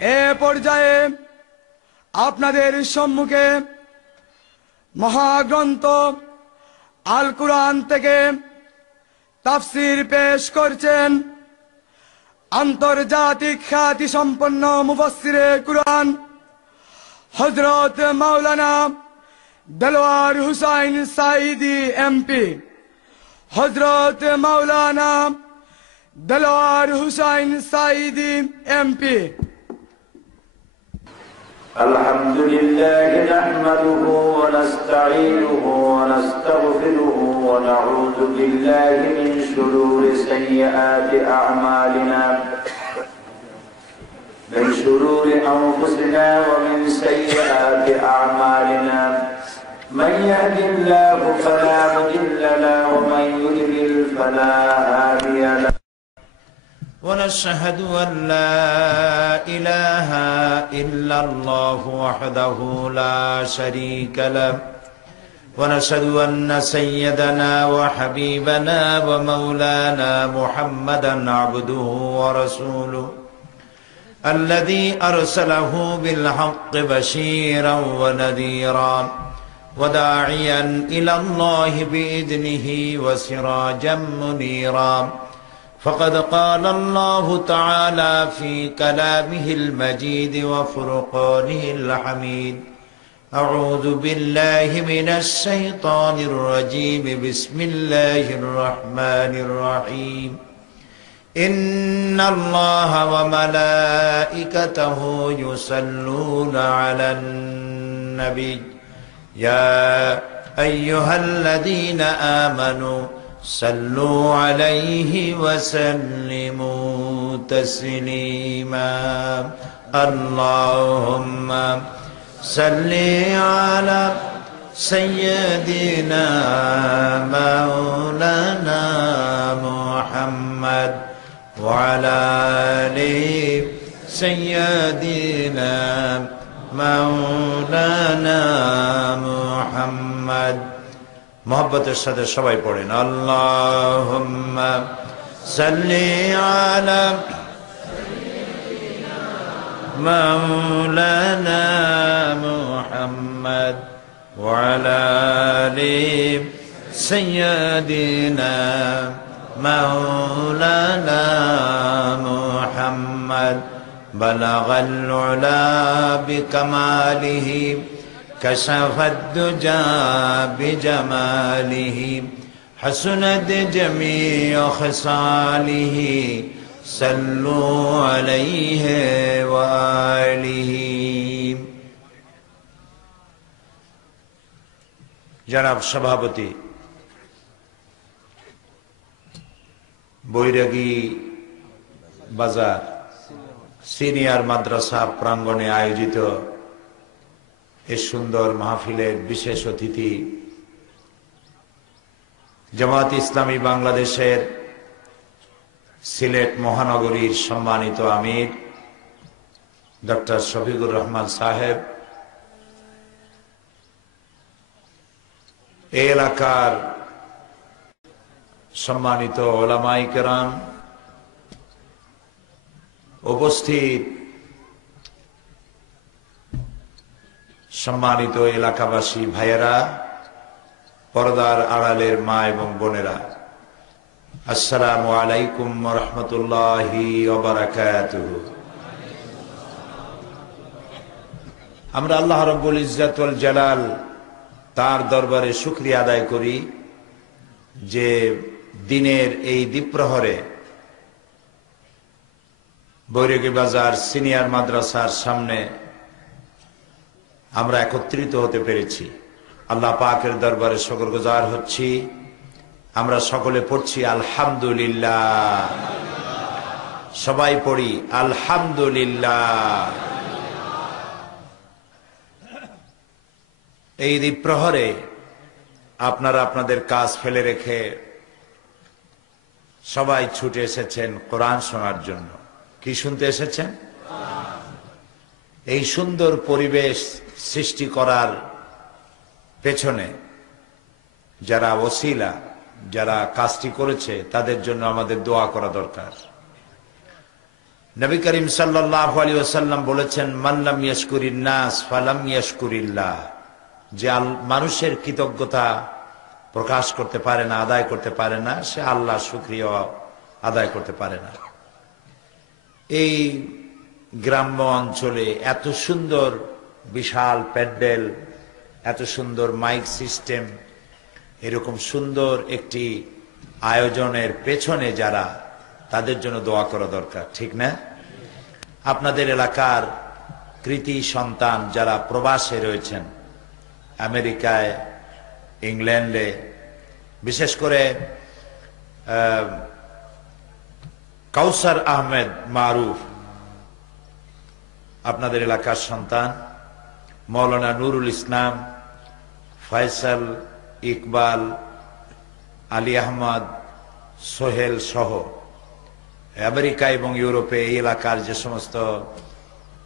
এ পর্যায়ে আপনাদের সম্মুখে মহাগ্রন্থ আল কুরআন থেকে তাফসীর পেশ করছেন আন্তর্জাতিক খ্যাতি সম্পন্ন মুফাসসিরে কুরআন হযরত মাওলানা দেলোয়ার হুসাইন সাঈদী এমপি। হযরত মাওলানা দেলোয়ার হুসাইন সাঈদী এমপি। الحمد لله نحمده ونستعينه ونستغفره ونعوذ بالله من شرور سيئات أعمالنا من شرور أنفسنا ومن سيئات أعمالنا من يهد الله فلا مضل له ومن يضلل فلا هادي له ونشهد أن لا إله إلا الله وحده لا شريك له ونشهد أن سيدنا وحبيبنا ومولانا محمدا عبده ورسوله الذي أرسله بالحق بشيرا ونذيرا وداعيا إلى الله بإذنه وسراجا منيرا فقد قال الله تعالى في كلامه المجيد وفرقانه الحميد أعوذ بالله من الشيطان الرجيم بسم الله الرحمن الرحيم إن الله وملائكته يصلون على النبي يا أيها الذين آمنوا صلوا عليه وسلموا تسليما اللهم صل على سيدنا مولانا محمد وعلى آل سيدنا مولانا محمد मोहब्बतेर साथे सबाई पढ़ेन अल्लाहुम्मा सल्ली आला मौलाना मुहम्मद व अला आलि सय्यिदिना मौलाना मुहम्मद बलगल उला बिकमालिहि كشف الدجى بجماله حسنت جميع خصاله صلوا عليه وآله জনাব সভাপতি বৈরাগী বাজার সিনিয়র মাদ্রাসা প্রাঙ্গণে আয়োজিত এই সুন্দর মাহফিলের বিশেষ অতিথি জামাত ইসলামী বাংলাদেশের সিলেট মহানগরীর সম্মানিত আমির ডক্টর শফিকুর রহমান সাহেব, এই এলাকার সম্মানিত ওলামায়ে কেরাম, উপস্থিত সম্মানিত এলাকাবাসী ভাইয়েরা, পর্দার আড়ালের মা এবং বোনেরা, আসসালামু আলাইকুম ওয়া রাহমাতুল্লাহি ওয়া বারাকাতুহু। আমরা আল্লাহ রাব্বুল ইজ্জত ওয়াল জালাল তার দরবারে শুকরিয়া আদায় করি যে দিনের এই দ্বিপ্রহরে বৈরাগী বাজার সিনিয়র মাদ্রাসার সামনে আমরা একত্রিত হতে পেরেছি। আল্লাহ পাকের দরবারে শুকরগুজার হচ্ছি। আমরা সকলে পড়ছি আলহামদুলিল্লাহ, সবাই পড়ি আলহামদুলিল্লাহ। এই দ্বিপ্রহরে আপনারা আপনাদের কাজ ফেলে রেখে সবাই ছুটে এসেছেন কোরআন শোনার জন্য। কি শুনতে এসেছেন? এই সুন্দর পরিবেশ সৃষ্টি করার পেছনে যারা ওসিলা, যারা কাজটি করেছে, তাদের জন্য আমাদের দোয়া করা দরকার। নবী করিম সাল্লাল্লাহু আলাইহি ওয়াসাল্লাম বলেছেন, মান লাম ইয়াশকুরিন নাস ফালাম ইয়াশকুরিল্লাহ। যে মানুষের কৃতজ্ঞতা প্রকাশ করতে পারে না, আদায় করতে পারে না, সে আল্লাহর শুকরিয়া আদায় করতে পারে না। এই গ্রাম্য অঞ্চলে এত সুন্দর বিশাল প্যান্ডেল, এত সুন্দর মাইক সিস্টেম, এরকম সুন্দর একটি আয়োজনের পেছনে যারা, তাদের জন্য দোয়া করা দরকার, ঠিক না? আপনাদের এলাকার কৃতি সন্তান যারা প্রবাসে রয়েছেন, আমেরিকায়, ইংল্যান্ডে, বিশেষ করে কাউসার আহমেদ মারুফ আপনাদের এলাকার সন্তান, মৌলানা নুরুল ইসলাম, ফয়সাল, ইকবাল, আলী আহমদ, সোহেল সহ আমেরিকা এবং ইউরোপে এই এলাকার যে সমস্ত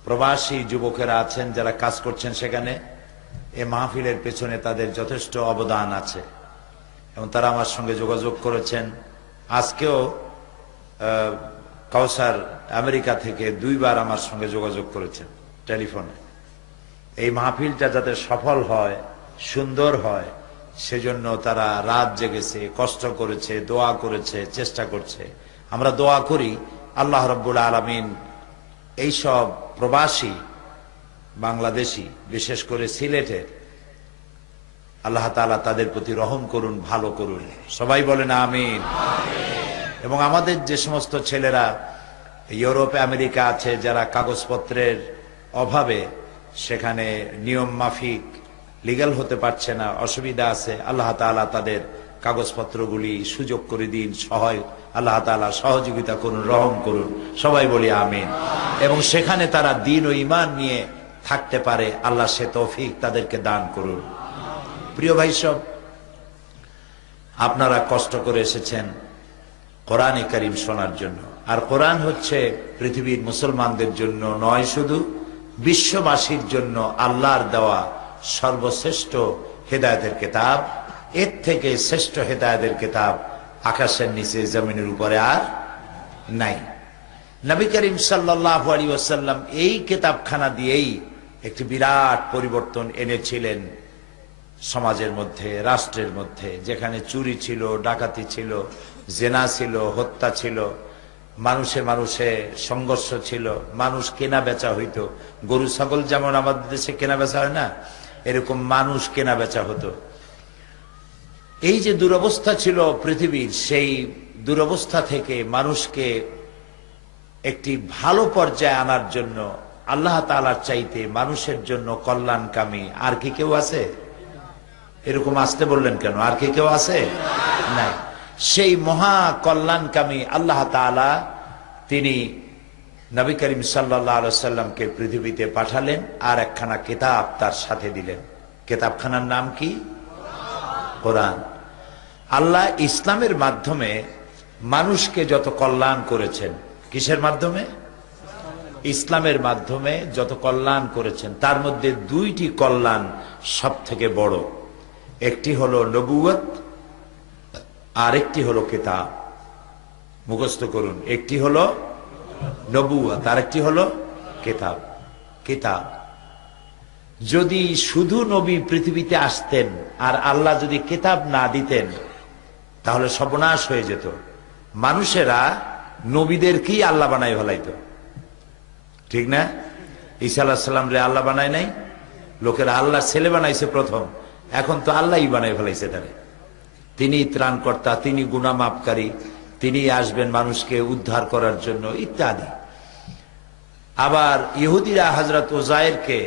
প্রবাসী যুবকেরা আছেন যারা কাজ করছেন সেখানে, এই মাহফিলের পেছনে তাদের যথেষ্ট অবদান আছে এবং তারা আমার সঙ্গে যোগাযোগ করেছেন। আজকেও কাউসার আমেরিকা থেকে 2 বার আমার সঙ্গে যোগাযোগ করেছেন টেলিফোনে। এই মাহফিলটা যাতে সফল হয়, সুন্দর হয়, সেজন্য তারা রাত জেগেছে, কষ্ট করেছে, দোয়া করেছে, চেষ্টা করছে। আমরা দোয়া করি আল্লাহ রাব্বুল আলামিন এইসব প্রবাসী বাংলাদেশি, বিশেষ করে সিলেটের, আল্লাহ তাআলা তাদের প্রতি রহম করুন, ভালো করুন। সবাই বলেন আমিন। এবং আমাদের যে সমস্ত ছেলেরা ইউরোপে, আমেরিকা আছে, যারা কাগজপত্রের অভাবে সেখানে নিয়ম মাফিক লিগ্যাল হতে পারছে না, অসুবিধা আছে, আল্লাহ তাআলা তাদের কাগজপত্রগুলি সুযোগ করে দিন, আল্লাহ তাআলা সহযোগিতা করুন, রহম করুন। সবাই বলি আমিন। এবং সেখানে তারা দ্বীন ও ঈমান নিয়ে থাকতে পারে, আল্লাহ সে তৌফিক তাদেরকে দান করুন। প্রিয় ভাই সব, আপনারা কষ্ট করে এসেছেন কোরআনে কারীম শোনার জন্য। আর কোরআন হচ্ছে পৃথিবীর মুসলমানদের জন্য নয়, শুধু বিশ্ববাসীর জন্য আল্লাহর দেওয়া সর্বশ্রেষ্ঠ হেদায়েতের কিতাব। এর থেকে শ্রেষ্ঠ হেদায়েতের কিতাব আকাশের নিচে, জমিনের উপরে আর নাই। নবী করিম সাল্লাল্লাহু আলাইহি ওয়াসাল্লাম এই কিতাবখানা দিয়েই একটি বিরাট পরিবর্তন এনেছিলেন সমাজের মধ্যে, রাষ্ট্রের মধ্যে। যেখানে চুরি ছিল, ডাকাতি ছিল, জেনা ছিল, হত্যা ছিল, মানুষে মানুষে সংঘর্ষ ছিল, মানুষ কেনা বেচা হইতো। গরু ছাগল যেমন আমাদের দেশে কেনা বেচা হয় না, এরকম মানুষ কেনা বেচা হতো। এই যে দুরবস্থা ছিল পৃথিবীর, সেই দুরবস্থা থেকে মানুষকে একটি ভালো পর্যায়ে আনার জন্য আল্লাহ তাআলার চাইতে মানুষের জন্য কল্যাণকামী আর কি কেউ আছে? এরকম আসতে বললেন কেন? আর কি কেউ আছে? নাই। সেই মহা কল্যাণকামী আল্লাহ তাআলা তিনি নবী করিম সাল্লাল্লাহু আলাইহি ওয়াসাল্লামকে পৃথিবীতে পাঠালেন, আর একখানা কিতাব তার সাথে দিলেন। কিতাবখানার নাম কি? কোরআন। আল্লাহ ইসলামের মাধ্যমে মানুষকে যত কল্যাণ করেছেন, কিসের মাধ্যমে? ইসলামের মাধ্যমে যত কল্যাণ করেছেন, তার মধ্যে 2টি কল্যাণ সব থেকে বড়। একটি হলো নবুয়ত, আর একটি হলো কিতাব। মুখস্থ করুন, একটি হলো নবুয়ত, আর একটি হলো কিতাব। কিতাব যদি শুধু নবী পৃথিবীতে আসতেন আর আল্লাহ যদি কিতাব না দিতেন, তাহলে সর্বনাশ হয়ে যেত। মানুষেরা নবীদেরকেই আল্লাহ বানাই ফেলাইতো, ঠিক না? ঈসা আলাইহিস সালাম রে আল্লাহ বানায় নাই, লোকেরা আল্লাহ ছেলে বানাইছে প্রথম, এখন তো আল্লাহই বানাই ফেলাইছে তারে। তিনি ত্রাণকর্তা, তিনি গুনাহ মাফকারী, তিনি আসবেন মানুষকে উদ্ধার করার জন্য, ইত্যাদি। আবার ইহুদিরা হযরত উযায়েরকে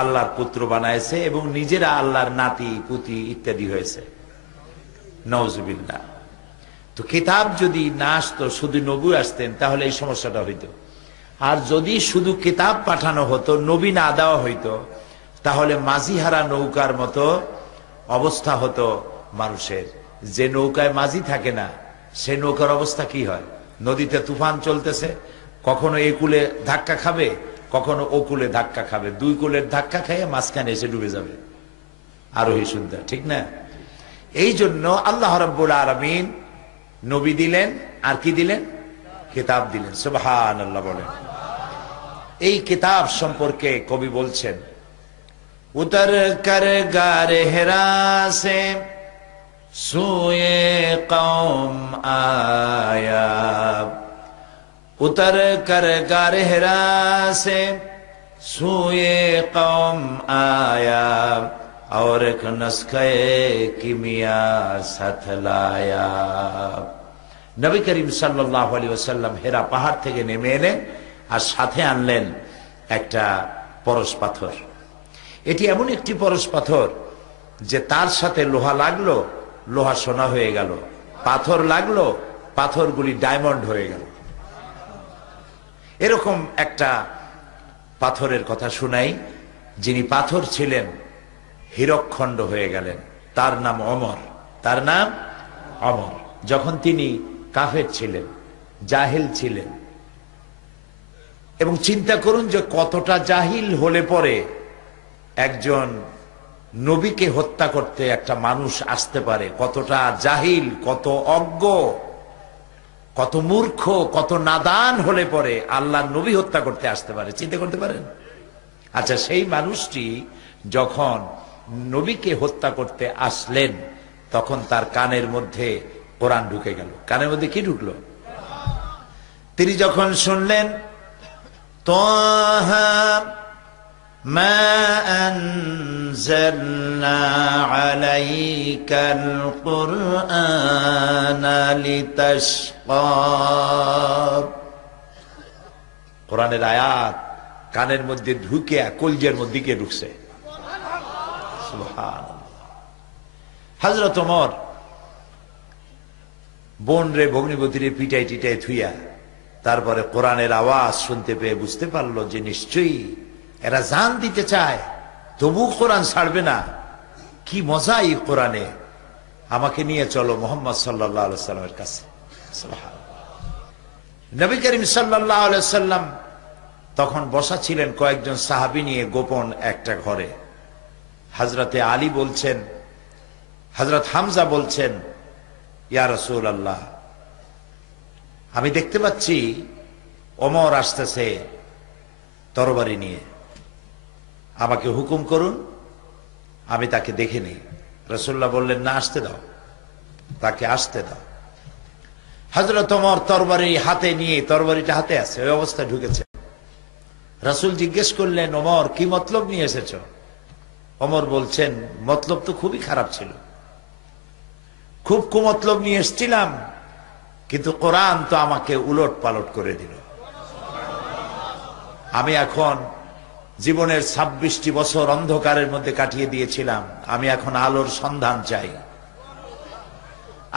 আল্লাহর পুত্র বানাইছে এবং নিজেরা আল্লাহর নাতি পুতি ইত্যাদি হয়েছে, নাউজুবিল্লাহ। তো কিতাব যদি না আসতো, শুধু নবী আসতেন, তাহলে এই সমস্যাটা হইতো। আর যদি শুধু কিতাব পাঠানো হতো, নবী না দেওয়া হইতো, তাহলে মাঝিহারা নৌকার মতো অবস্থা হতো মানুষের। যে নৌকায় মাঝি থাকে না, সে নৌকার অবস্থা কি হয়? নদীতে তুফান চলতেছে, কখনো এই কূলে ধাক্কা খাবে, কখনো ও কূলে ধাক্কা খাবে, 2 কূলের ধাক্কা খেয়ে মাঝখানে এসে ডুবে যাবে আরোহী সুদ্ধা, ঠিক না? এই জন্য আল্লাহ রাব্বুল আলামিন নবী দিলেন, আর কি দিলেন? কিতাব দিলেন। সুবহানাল্লাহ বলেন। এই কিতাব সম্পর্কে কবি বলছেন, উতর কর গারে হেরা সে সুয়ে কওম আয়া, উতর কর গারে হেরা সে সুয়ে কওম আয়া, और एक नुस्खे किमिया साथ लाया। নবী করিম সাল্লাল্লাহু আলাইহি ওয়াসাল্লাম হেরা পাহাড় থেকে নেমে এলেন আর সাথে আনলেন একটা পরশ পাথর। এটি এমন একটি পরশ পাথর যে তার সাথে লোহা লাগলো, লোহা সোনা হয়ে গেল, পাথর লাগলো, পাথরগুলি ডায়মন্ড হয়ে গেল। এরকম একটা পাথরের কথা শুনাই, যিনি পাথর ছিলেন হীরকখণ্ড হয়ে গেলেন। তার নাম ওমর, তার নাম ওমর। যখন তিনি কাফের ছিলেন, জাহিল ছিলেন, এবং চিন্তা করুন যে কতটা জাহিল হলে পরে একজন নবীকে হত্যা করতে একটা মানুষ আসতে পারে, কতটা জাহিল, কত অজ্ঞ, কত মূর্খ, কত নাদান হলে পরে আল্লাহর নবী হত্যা করতে আসতে পারে, চিন্তা করতে পারেন? আচ্ছা, সেই মানুষটি যখন নবীকে হত্যা করতে আসলেন তখন তার কানের মধ্যে কোরআন ঢুকে গেল। কানের মধ্যে কি ঢুকলো? তিনি যখন শুনলেন তাহা মা আনজালনা আলাইকাল কুরআনা লিতাশকা, কোরআনের আয়াত কানের মধ্যে ঢুকে কলজের মধ্যে গিয়ে ঢুকছে। হযরত ওমর বোন রে ভগ্নিপতি রে পিটাই টিটাই থুইয়া তারপরে কোরআনের আওয়াজ শুনতে পেয়ে বুঝতে পারলো যে নিশ্চয়ই এরা জান দিতে চায়, তবু কোরআন ছাড়বে না। কি মজা এই কোরআনে, আমাকে নিয়ে চলো মুহাম্মদ সাল্লাল্লাহু আলাইহি সাল্লামের কাছে। নবী করিম সাল্লাল্লাহু আলাইহি সাল্লাম তখন বসা ছিলেন কয়েকজন সাহাবী নিয়ে গোপন একটা ঘরে। হযরতে আলী বলছেন, হযরত হামজা বলছেন, ইয়া রাসূলুল্লাহ, আমি দেখতে পাচ্ছি ওমর আসতেছে তরবারি নিয়ে, আমাকে হুকুম করুন, আমি তাকে দেখে নেই। রাসূলুল্লাহ বললেন, না, আসতে দাও, তাকে আসতে দাও। হযরত ওমর তরবারি হাতে নিয়ে, তরবারিটা হাতে আছে, ওই অবস্থায় ঢুকেছে। রাসূল জিজ্ঞেস করলেন, ওমর, কি মতলব নিয়ে এসেছো? ওমর বলছেন, মতলব তো খুবই খারাপ ছিল, খুব কুমতলব নিয়ে এসেছিলাম, কিন্তু কোরআন তো আমাকে উলট পালট করে দিল। আমি এখন জীবনের 26টি বছর অন্ধকারের মধ্যে কাটিয়ে দিয়েছিলাম, আমি এখন আলোর সন্ধান চাই।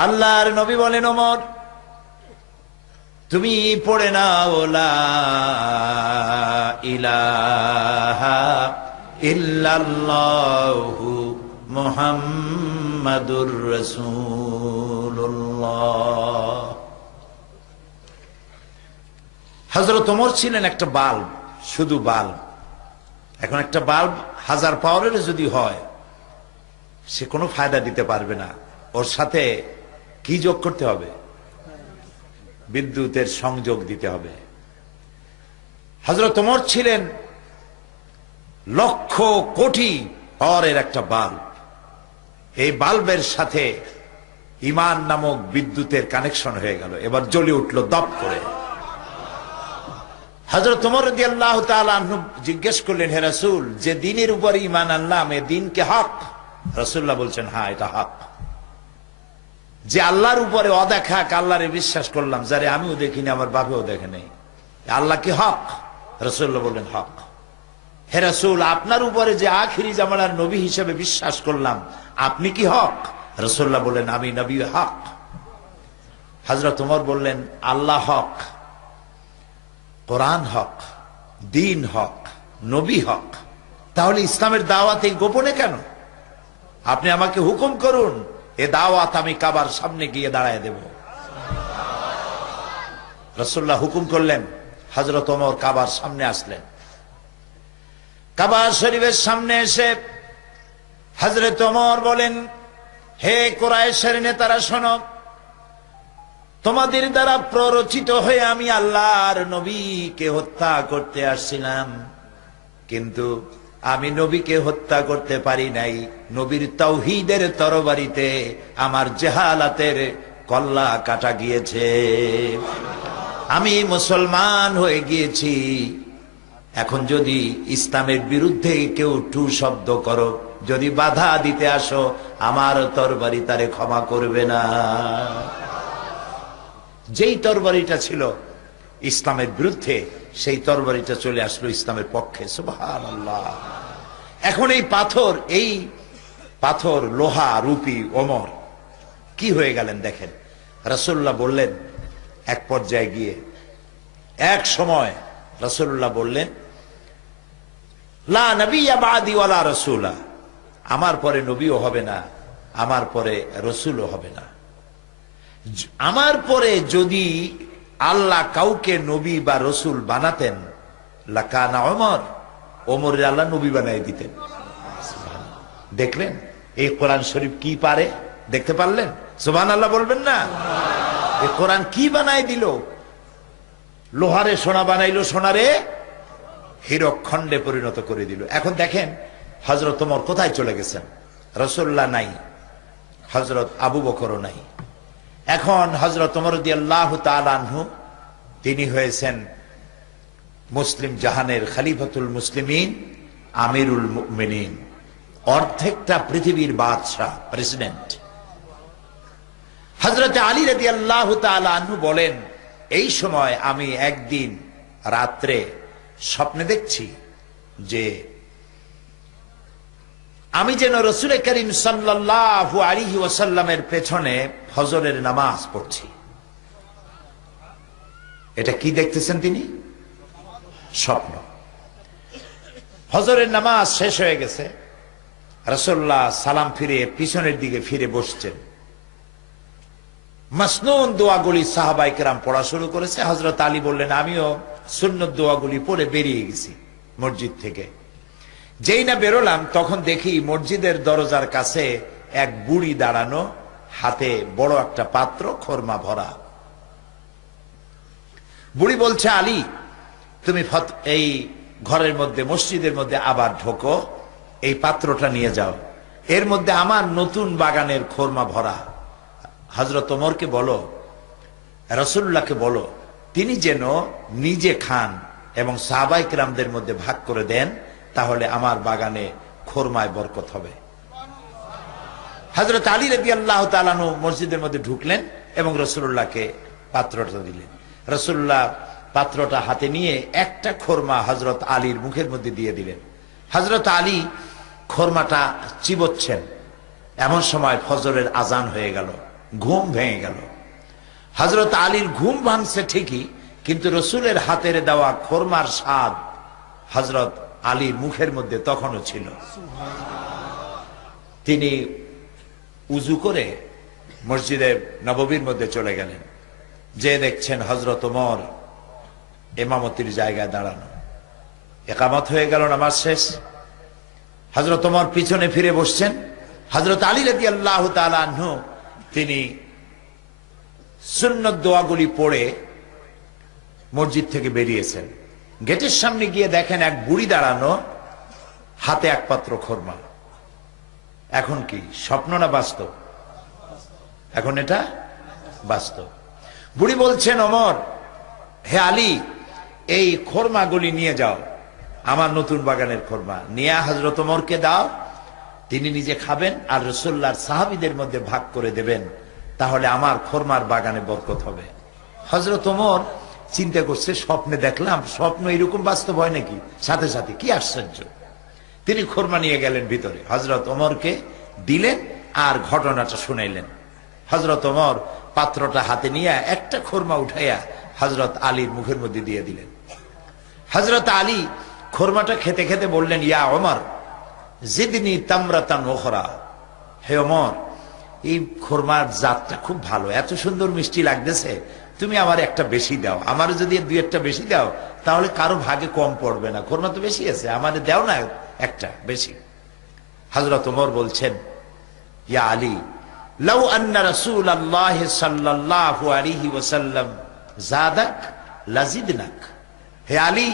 আল্লাহর নবী বলেন, ওমর, তুমি পড়ে নাও লা ইলাহা ইল্লাল্লাহু মুহাম্মাদুর রাসূলুল্লাহ। হযরত ওমর ছিলেন একটা বাল্ব, শুধু বাল্ব। এখন একটা বাল্ব 1000 পাওয়ারের যদি হয়, সে কোনো ফায়দা দিতে পারবে না। ওর সাথে কি যোগ করতে হবে? বিদ্যুতের সংযোগ দিতে হবে। হযরত ওমর ছিলেন লক্ষ কোটি পাওয়ারের একটা বাল্ব। এই বাল্বের সাথে ঈমান নামক বিদ্যুতের কানেকশন হয়ে গেল, এবার জ্বলে উঠলো দপ করে। হযরত ওমর রাদিয়াল্লাহু তাআলা আনহু জিজ্ঞেস করলেন, হে রাসূল, যে দ্বীনের উপর ঈমান আনলাম, এ দ্বীন কি হক? রাসূলুল্লাহ বলছেন, হ্যাঁ, এটা হক। যে আল্লাহর উপরে অদেখা আল্লাহরে বিশ্বাস করলাম, যারে আমিও দেখিনি, আমার বাপেও দেখে নেই, আল্লাহ কি হক? রাসূলুল্লাহ বললেন, হক। হে রাসূল, আপনার উপরে যে আখিরি জামানার নবী হিসেবে বিশ্বাস করলাম, আপনি কি হক? রাসূলুল্লাহ বললেন, আমি নবী হক। হযরত ওমর বললেন, আল্লাহ হক, কোরআন হক, দ্বীন হক, নবী হক, তাহলে ইসলামের দাওয়াত এই গোপনে কেন? আপনি আমাকে হুকুম করুন, এ দাওয়াত আমি কাবার সামনে গিয়ে দাঁড়ায় দেব। রাসূলুল্লাহ হুকুম করলেন, হযরত ওমর কাবার সামনে আসলেন। কাবা শরীফের সামনে এসে হযরত ওমর বলেন, হে কুরাইশের নেতারা শোনো, তোমাদের দ্বারা প্ররোচিত হয়ে আমি আল্লাহর নবীকে হত্যা করতে আসছিলাম, কিন্তু আমি নবীকে হত্যা করতে পারি নাই। নবীর তাওহীদের তরবারিতে আমার জাহালাতের কল্লা কাটা গিয়েছে, আমি মুসলমান হয়ে গিয়েছি। এখন যদি ইসলামের বিরুদ্ধে কেউ টু শব্দ করো, যদি বাধা দিতে আসো, আমার তরবারি তারে ক্ষমা করবে না। যেই তরবারিটা ছিল ইসলামের বিরুদ্ধে, সেই তরবারিটা চলে আসলো ইসলামের পক্ষে। সুবহানাল্লাহ। এখন এই পাথর লোহা রূপী ওমর কি হয়ে গেলেন দেখেন। রাসূলুল্লাহ বললেন এক পর্যায়ে গিয়ে, এক সময় রাসূলুল্লাহ বললেন, লা নবিয়্যা বাদি ওয়ালা রাসূলা, আমার পরে নবীও হবে না, আমার পরে রসুলও হবে না। আমার পরে যদি আল্লাহ কাউকে নবী বা রসুল বানাতেন, লাকানা ওমর, ওমরের আল্লাহ নবী বানাই দিতেন। দেখলেন এই কোরআন শরীফ কি পারে, দেখতে পারলেন? সুবহানাল্লাহ বলবেন না? এই কোরআন কি বানাই দিল? লোহারে সোনা বানাইলো, সোনারে হীরক খণ্ডে পরিণত করে দিল। এখন দেখেন হযরত ওমর কোথায় চলে গেছেন? রাসূলুল্লাহ নাই, হযরত আবু বকরও নাই। এখন হযরত ওমর রাদিয়াল্লাহু তাআলা আনহু তিনি হয়েছেন মুসলিম জাহানের খলিফাতুল মুসলিমিন, আমিরুল মুমিনিন, অর্ধেকটা পৃথিবীর বাদশাহ, প্রেসিডেন্ট। হযরত আলী রাদিয়াল্লাহু তাআলা আনহু বলেন, এই সময় আমি একদিন রাত্রে স্বপ্নে দেখছি যে আমি যেন রাসূল করিম সাল্লাল্লাহু আলাইহি ওয়াসাল্লামের পেছনে ফজরের নামাজ পড়ছি। এটা কি দেখতেছেন তিনি? স্বপ্ন। ফজরের নামাজ শেষ হয়ে গেছে, রাসূলুল্লাহ সালাম ফিরে পিছনের দিকে ফিরে বসছেন। মাসনুন দোয়াগুলি সাহাবায়ে কেরাম পড়া শুরু করেছে। হযরত আলী বললেন, আমিও সুন্নত দোয়াগুলি পড়ে বেরিয়ে গেছি মসজিদ থেকে। যেই না বেরোলাম, তখন দেখি মসজিদের দরজার কাছে এক বুড়ি দাঁড়ানো, হাতে বড় একটা পাত্র, খোরমা ভরা। বুড়ি বলছে, আলী তুমি এই ঘরের মধ্যে, মসজিদের মধ্যে আবার ঢোকো, এই পাত্রটা নিয়ে যাও, এর মধ্যে আমার নতুন বাগানের খোরমা ভরা। হযরত ওমরকে বলো, রাসূলুল্লাহকে বলো, তিনি যেন নিজে খান এবং সাহাবায়ে কেরামদের মধ্যে ভাগ করে দেন, তাহলে আমার বাগানে খোরমায় বরকত হবে। হযরত আলী রাদিয়াল্লাহু তাআলা আনহু মসজিদের মধ্যে ঢুকলেন এবং রাসূলুল্লাহকে পাত্রটা দিলেন। রাসূলুল্লাহ পাত্রটা হাতে নিয়ে একটা খোরমা হযরত আলীর মুখের মধ্যে দিয়ে দিলেন। হযরত আলী খোরমাটা চিবোচ্ছেন, এমন সময় ফজরের আজান হয়ে গেল, ঘুম ভেঙে গেল। হযরত আলীর ঘুম ভাঙছে ঠিকই, কিন্তু রাসূলের হাতের দেওয়া খোরমার স্বাদ হযরত আলীর মুখের মধ্যে তখনও ছিল। তিনি উজু করে মসজিদে নববীর মধ্যে চলে গেলেন। যে দেখছেন হযরত ওমর ইমামতির জায়গায় দাঁড়ানো। ইকামত হয়ে গেল, নামাজ শেষ। হযরত ওমর পিছনে ফিরে বসছেন। হযরত আলী রাদিয়াল্লাহু তাআলা আনহু তিনি সুন্নত দোয়াগুলি পড়ে মসজিদ থেকে বেরিয়েছেন। গেটের সামনে গিয়ে দেখেন এক বুড়ি দাঁড়ানো, হাতে এক পাত্র খোরমা। এখন কি স্বপ্ন না বাস্তব? এখন এটা বাস্তব। বুড়ি বলছেন, ওমর, হে আলী, এই খোরমাগুলি নিয়ে যাও, আমার নতুন বাগানের খোরমা, নিয়ে হযরত ওমরকে দাও, তিনি নিজে খাবেন আর রাসূলুল্লাহর সাহাবীদের মধ্যে ভাগ করে দেবেন, তাহলে আমার খোরমার বাগানে বরকত হবে। হযরত ওমর চিন্তা করছে, স্বপ্নে দেখলাম, স্বপ্ন এরকম বাস্তব হয় নাকি? সাথে সাথে কি আশ্চর্য। তিনি খোরমা নিয়ে গেলেন ভিতরে, হযরত ওমরকে দিলেন আর ঘটনাটা শুনাইলেন। হযরত ওমর পাত্রটা হাতে নিয়ে একটা খোরমা উঠাইয়া হযরত আলীর মুখের মধ্যে দিয়ে দিলেন। হযরত আলী খোরমাটা খেতে খেতে বললেন, ইয়া ওমর জিদনি তামরাতান উখরা, হে ওমর, এই খোরমার জাতটা খুব ভালো, এত সুন্দর মিষ্টি লাগতেছে, তুমি আমার একটা বেশি দাও। আমার যদি দুই একটা বেশি দাও, তাহলে কারো ভাগে কম পড়বে না, খোরমা তো বেশি আছে, আমাদের দাও না একটা বেশি। হযরত ওমর বলছেন, ইয়া আলী, লাউ আন্না রাসূলুল্লাহ সাল্লাল্লাহু আলাইহি ওয়াসাল্লাম যাদাক লাজিদনাক। হে আলী,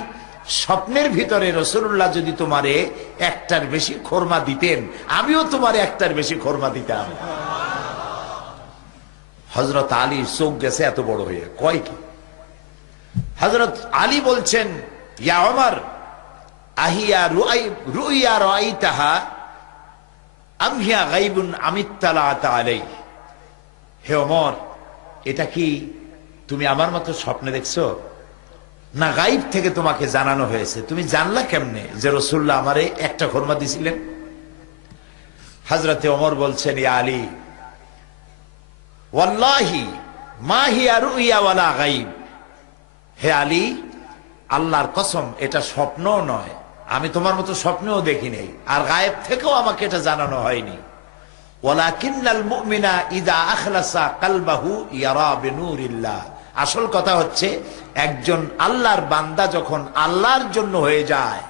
স্বপ্নের ভিতরে রাসূলুল্লাহ যদি তোমারে একটার বেশি খোরমা দিতেন, আমিও তোমারে একটার বেশি খোরমা দিতাম। হযরত আলী চোখ গেছে এত বড় হয়ে, কয় কি? হযরত আলী বলছেন, ইয়া ওমর, আহিয়া রুইয়া রাআইতাহা আম হিয়া গায়বুন আমিত্তালাতা আলাইহি। হে ওমর, এটা কি তুমি আমার মতো স্বপ্নে দেখছো, না গায়ব থেকে তোমাকে জানানো হয়েছে? তুমি জানলা কেমনে যে রাসূলুল্লাহ আমারে একটা খোরমা দিছিলেন? হযরতে ওমর বলছেন, ইয়া আলী, ওয়াল্লাহি মা হিয়া রুইয়া ওয়ালা গায়ব। হে আলী, আল্লাহর কসম, এটা স্বপ্নও নয়, আমি তোমার মতো স্বপ্নেও দেখি নাই, আর গায়েব থেকেও আমাকে এটা জানানো হয়নি। ওয়ালাকিন্নাল মুমিনা ইযা আখলাসা কলবাহু ইয়ারা বিনুরিল্লাহ। আসল কথা হচ্ছে, একজন আল্লাহর বান্দা যখন আল্লাহর জন্য হয়ে যায়,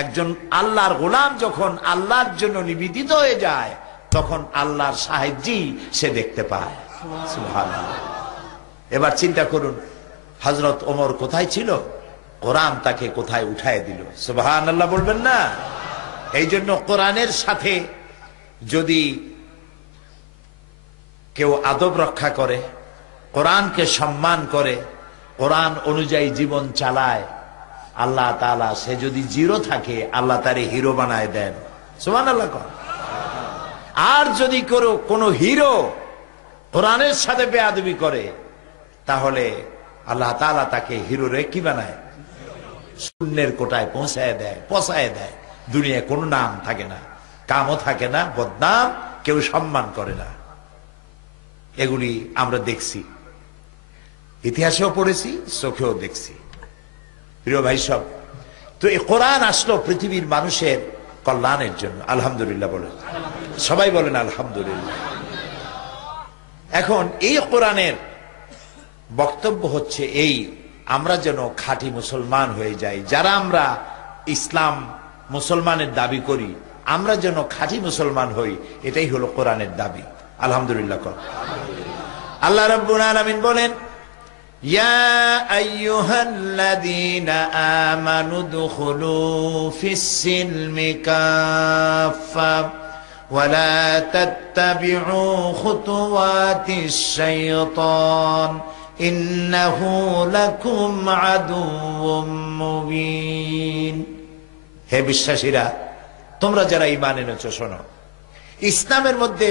একজন আল্লাহর গোলাম যখন আল্লাহর জন্য নিবেদিত হয়ে যায়, তখন আল্লাহর সাহায্যই সে দেখতে পায়। সুবহানাল্লাহ। এবার চিন্তা করুন, হযরত ওমর কোথায় ছিল, কোরআন তাকে কোথায় উঠায় দিল। সুবহানাল্লাহ বলবেন না? এই জন্য কোরআনের সাথে যদি কেউ আদব রক্ষা করে, কোরআনকে সম্মান করে, কোরআন অনুযায়ী জীবন চালায়, আল্লাহ তাআলা, সে যদি জিরো থাকে আল্লাহ তারে হিরো বানায় দেন। সুবহানাল্লাহ। আর যদি কোনো হিরো কোরআনের সাথে বেয়াদবি করে, তাহলে আল্লাহ তাআলা তাকে হিরোরে কি বানায়? শূন্যের কোটায় পৌঁছায় দেয়। দুনিয়ায় কোনো নাম থাকে না, কামও থাকে না, বদনাম, কেউ সম্মান করে না। এগুলি আমরা দেখছি, ইতিহাসেও পড়েছি, চোখেও দেখছি। প্রিয় ভাই সব, তো এই কোরআন আসলো পৃথিবীর মানুষের কল্যাণের জন্য। আলহামদুলিল্লাহ বলেন, সবাই বলেন আলহামদুলিল্লাহ। এখন এই কোরআনের বক্তব্য হচ্ছে এই, আমরা যেন খাঁটি মুসলমান হয়ে যাই। যারা আমরা ইসলাম মুসলমানের দাবি করি, আমরা যেন খাঁটি মুসলমান হই, এটাই হলো কোরআনের দাবি। আলহামদুলিল্লাহ। আল্লাহ রাব্বুল আলামিন বলেন, ইয়া আইয়ুহাল্লাযীনা আমানু দুখুলু ফিস-সিলমি কাফা ওয়া লা তাত্তাবিউ খুতুওয়াতিশ শাইতান ইন্নাহু লাকুম আদুউম মুবিন। হে বিশ্বাসীরা, তোমরা যারা ঈমান এনেছো, শোনো, ইসলামের মধ্যে,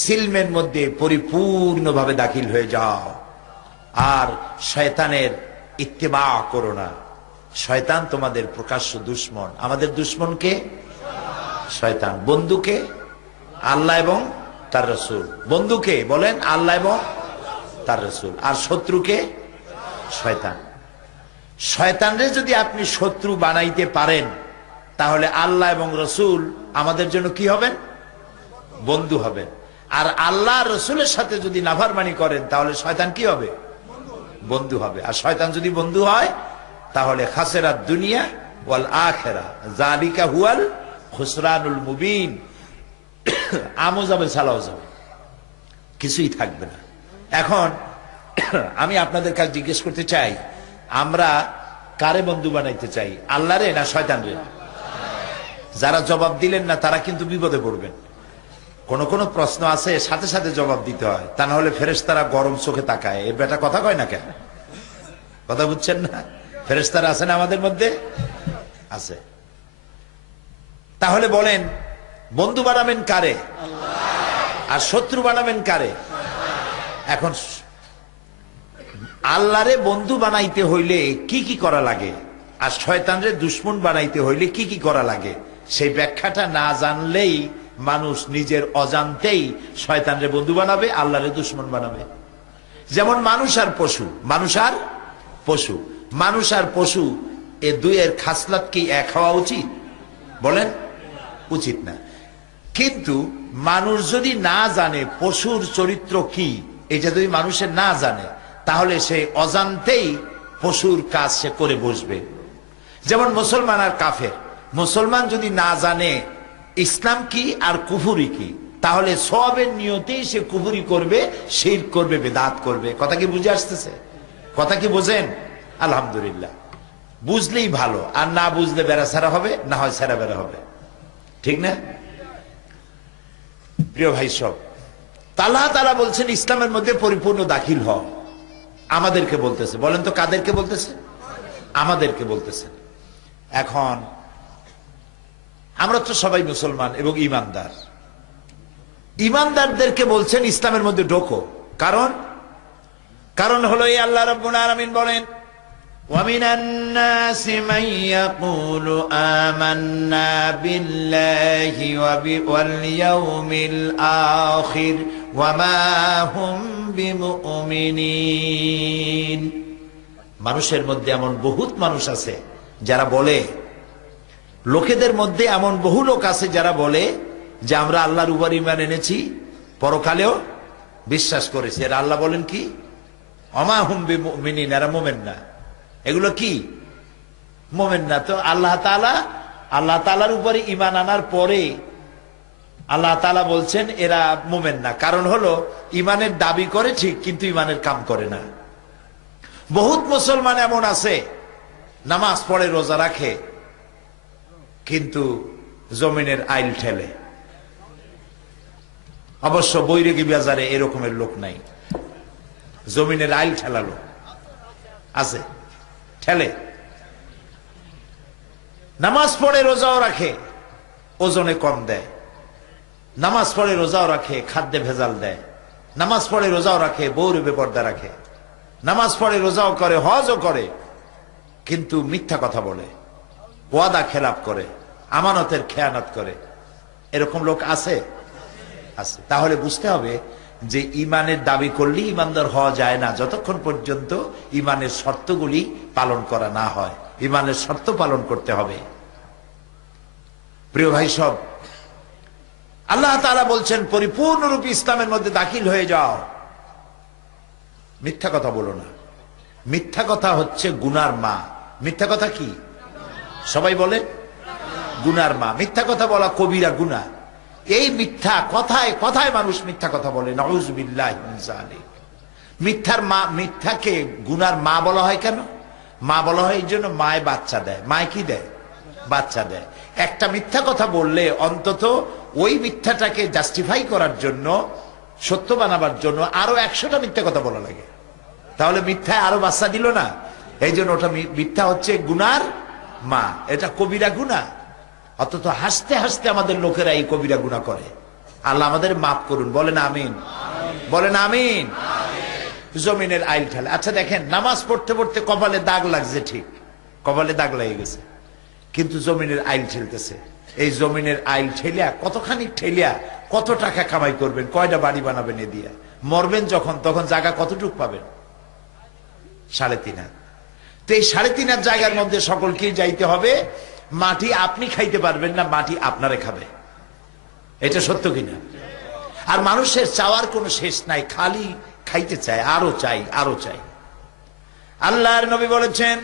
সিলমের মধ্যে পরিপূর্ণভাবে দাখিল হয়ে যাও, আর শয়তানের ইত্তেবা করো না। শয়তান তোমাদের প্রকাশ্য দুশমন। আমাদের দুশমনকে শয়তান, বন্ধুকে আল্লাহ এবং তার রাসূল। বন্ধুকে বলেন আল্লাহ এবং তার রাসূল, আর শত্রুকে শয়তান। শয়তানরে যদি আপনি শত্রু বানাইতে পারেন, তাহলে আল্লাহ এবং রাসূল আমাদের জন্য কি হবেন? বন্ধু হবেন। আর আল্লাহ রাসূলের সাথে যদি নাফরমানি করেন, তাহলে শয়তান কি হবে? বন্ধু হবে। আর শয়তান যদি বন্ধু হয়, তাহলে খাসিরাত দুনিয়া ওয়াল আখিরা, যালিকা হুয়াল খুসরানুল মুবিন। আমও যাবে, সালাও যাবে, কিছুই থাকবে না। এখন আমি আপনাদের কাছে জিজ্ঞেস করতে চাই, আমরা কারে বন্ধু বানাইতে চাই, আল্লাহরে না শয়তানরে? যারা জবাব দিলেন না, তারা কিন্তু বিপদে পড়বেন। কোন কোন প্রশ্ন আছে সাথে সাথে জবাব দিতে হয়, তা না হলে ফেরেশতারা গরম চোখে তাকায়, এর বেটা কথা কয় না কেন? কথা বুঝছেন না? ফেরেশতারা আছে না আমাদের মধ্যে? আছে। তাহলে বলেন, বন্ধু বানাবেন কারে, আর শত্রু বানাবেন কারে? এখন আল্লাহরে বন্ধু বানাইতে হইলে কি কি করা লাগে, আর শয়তানরে দুশমন বানাইতে হইলে কি কি করা লাগে, সেই ব্যাখ্যাটা না জানলেই মানুষ নিজের অজান্তেই শয়তানরে বন্ধু বানাবে, আল্লাহরে দুশমন বানাবে। যেমন মানুষ আর পশু, মানুষ আর পশু, এ দুইয়ের খাসলাত কি এক হওয়া উচিত? বলেন, উচিত না। কিন্তু মানুষ যদি না জানে পশুর চরিত্র কি, এটা যদি মানুষের না জানে, তাহলে সে অজান্তেই পশুর কাজ সে করে বসবে। যেমন মুসলমান আর কাফের, মুসলমান যদি না জানে ইসলাম কি আর কুফরি কি, তাহলে সওয়াবের নিয়তেই সে কুফরি করবে, শিরক করবে, বিদআত করবে। কথা কি বুঝে আসতেছে? কথা কি বোঝেন? আলহামদুলিল্লাহ, বুঝলেই ভালো, আর না বুঝলে বেড়া ছাড়া হবে, না হয় ছাড়া বেড়া হবে, ঠিক না? প্রিয় ভাই সব, আল্লাহ তাআলা বলছেন ইসলামের মধ্যে পরিপূর্ণ দাখিল হও। আমাদেরকে বলতেছে, বলেন তো কাদেরকে বলতেছে? আমাদেরকে বলতেছেন। এখন আমরা তো সবাই মুসলমান এবং ইমানদার। ইমানদারদেরকে বলছেন ইসলামের মধ্যে ঢোকো। কারণ হলো এই আল্লাহ রাব্বুল আলামিন বলেন, وَمِنَ النَّاسِ مَن يَقُولُ آمَنَّا بِاللَّهِ وَالْيَوْمِ الْآخِرِ وَمَا هُمْ بِمُؤْمِنِينَ। মানুষের মধ্যে এমন বহুত মানুষ আছে যারা বলে, লোকেদের মধ্যে এমন বহু লোক আছে যারা বলে যে আমরা আল্লাহর উপর ঈমান এনেছি, পরকালেও বিশ্বাস করেছি। এরা আল্লাহ বলেন কি? ওমা হুম বিমুমিনিন, এরা মুমিন না। এগুলো কি? মুমিন না। তো আল্লাহ তাআলার উপরে ঈমান আনার পরে আল্লাহ তাআলা বলছেন এরা মুমিন না। কারণ হলো ঈমানের দাবি করে ঠিক, কিন্তু ঈমানের কাম করে না। বহুত মুসলমান এমন আছে, নামাজ পড়ে, রোজা রাখে, কিন্তু জমিনের আইল ঠেলে। অবশ্য বৈরাগী বাজারে এরকমের লোক নাই, জমিনের আইল ঠেলালো আছে, ঠেলে। নামাজ পড়ে রোজাও রাখে, ওজনে কম দেয়। নামাজ পড়ে রোজাও রাখে, খাদ্যে ভেজাল দেয়। নামাজ পড়ে রোজাও রাখে, বউরে বেপর্দা রাখে। নামাজ পড়ে রোজাও করে, হজও করে, কিন্তু মিথ্যা কথা বলে, ওয়াদা খেলাপ করে, আমানতের খেয়ানত করে। এরকম লোক আছে? আছে। তাহলে বুঝতে হবে যে ঈমানের দাবি করলেই ঈমানদার হওয়া যায় না, যতক্ষণ পর্যন্ত ঈমানের শর্তগুলি পালন করা না হয়। ঈমানের শর্ত পালন করতে হবে। প্রিয় ভাই সব, আল্লাহ তাআলা বলছেন পরিপূর্ণরূপে ইসলামের মধ্যে দাখিল হয়ে যাও। মিথ্যা কথা বলো না। মিথ্যা কথা হচ্ছে গুনার মা। মিথ্যা কথা কি? সবাই বলে গুনার মা। মিথ্যা কথা বলা কবিরা গুনাহ। এই মিথ্যা কথায় কথায় মানুষ মিথ্যা কথা বলে, নাউযুবিল্লাহি মিন যালিক। মিথ্যার মা, মিথ্যাকে গুনার মা বলা হয় কেন? মা বলা হয় এই জন্য, মায় বাচ্চা দেয়। মায় কি দেয়? বাচ্চা দেয়। একটা মিথ্যা কথা বললে অন্তত ওই মিথ্যাটাকে জাস্টিফাই করার জন্য, সত্য বানাবার জন্য আরো 100টা মিথ্যা কথা বলা লাগে। তাহলে মিথ্যায় আরো বাচ্চা দিল না? এই জন্য ওটা মিথ্যা হচ্ছে গুনার মা। এটা কবিরা গুনাহ। অথচ হাসতে হাসতে আমাদের লোকেরা এই কবিরা গুনাহ করে। আল্লাহ আমাদের মাফ করুন, বলেন আমিন। বলেন আমিন। জমিনের আইল ঠেলে। আচ্ছা দেখেন, নামাজ পড়তে পড়তে কপালে দাগ লাগছে, ঠিক, কপালে দাগ লেগে গেছে, কিন্তু জমিনের আইল ঠেলতেছে। এই জমিনের আইল ঠেলিয়া, কতখানি ঠেলিয়া কত টাকা কামাই করবেন, কয়টা বাড়ি বানাবেন এ দিয়া? মরবেন যখন, তখন জায়গা কতটুক পাবেন? 3.5 তো এই 3.5 জায়গার মধ্যে সকলকেই যাইতে হবে। মাটি আপনি খাইতে পারবেন না, মাটি আপনারে খাবে। এটা সত্য কিনা? আর মানুষের চাওয়ার কোনো শেষ নাই, খালি খাইতে চায়, আরো চাই, আরো চাই। আল্লাহর নবী বলেছেন,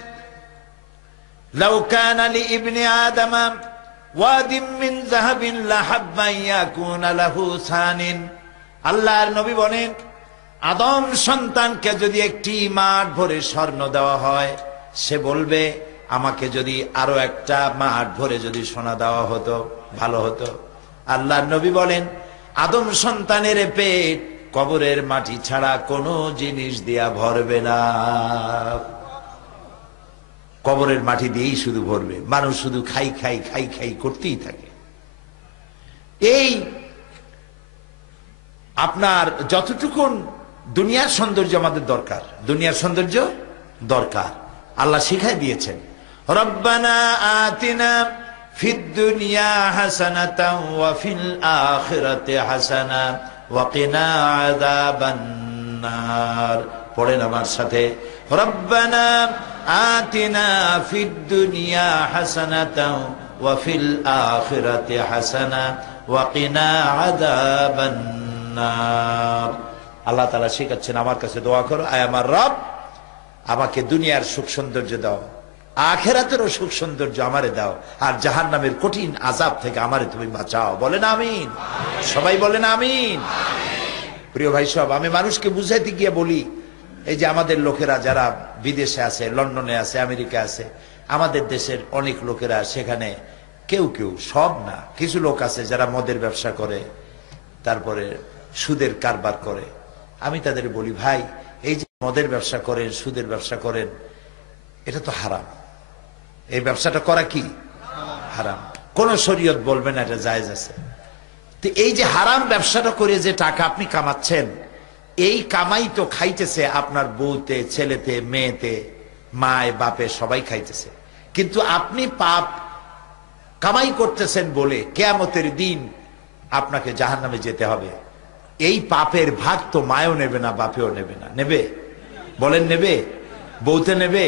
লাউ কানা লি ইবনি আদম ওয়াদিম মিন যাহাবিন লাহাব্বা ইয়াকুনা লাহু সানিন। আল্লাহর নবী বলেন, আদম সন্তানকে যদি একটি মাঠ ভরে স্বর্ণ দেওয়া হয়, সে বলবে আমাকে যদি আরো একটা মাঠ ভরে যদি সোনা দেওয়া হতো ভালো হতো। আল্লাহর নবী বলেন, আদম সন্তানের পেট কবরের মাটি ছাড়া কোনো জিনিস দিয়া ভরবে না। কবরের মাটি দিয়েই শুধু ভরবে। মানুষ শুধু খাই খাই খাই খাই করতেই থাকে। এই আপনার যতটুকুন দুনিয়ার সৌন্দর্য আমাদের দরকার, দুনিয়ার সৌন্দর্য দরকার, আল্লাহ শিখাই দিয়েছেন। রব্বানা আতিনা ফিদ দুনিয়া হাসানাতাও ওয়া ফিল আখিরাতি হাসানা ওয়া কিনা আযাবান নার। পড়েন আমার সাথে, রব্বানা আতিনা ফিদ দুনিয়া হাসানাতাও ওয়া ফিল আখিরাতি হাসানা ওয়া কিনা আযাবান নার। আল্লাহ তাআলা শিখাচ্ছেন, আমার কাছে দোয়া করো, আয় আমার রব, আমাকে দুনিয়ার সুখ সৌন্দর্য দাও, আখিরাতেরও সুখ সৌন্দর্য আমারে দাও, আর জাহান্নামের কঠিন আযাব থেকে আমারে তুমি বাঁচাও। বলেন আমিন। সবাই বলেন আমিন। প্রিয় ভাই সব, আমি মানুষকে বুঝাইতে গিয়ে বলি, এই যে আমাদের লোকেরা যারা বিদেশে আছে, লন্ডনে আছে, আমেরিকা আছে, আমাদের দেশের অনেক লোকেরা সেখানে, কেউ কেউ, সব না, কিছু লোক আছে যারা মদের ব্যবসা করে, তারপরে সুদের কারবার করে। আমি তাদের বলি, ভাই এই যে মদের ব্যবসা করেন, সুদের ব্যবসা করেন, এটা তো হারাম। এই ব্যবসাটা করা কি হারাম। কোন শরীয়ত বলবে না এটা জায়েজ আছে। তো এই যে হারাম ব্যবসাটা করে যে টাকা আপনি কামাচ্ছেন, এই কামাই তো খাইতেছে আপনার বউতে, ছেলেতে, মেয়েতে, মায়, বাপে, সবাই খাইতেছে। কিন্তু আপনি পাপ কামাই করতেছেন বলে কিয়ামতের দিন আপনাকে জাহান্নামে যেতে হবে। এই পাপের ভাগ তো মায়ও নেবে না, বাপেও নেবে না। নেবে? বলেন নেবে? বউতে নেবে?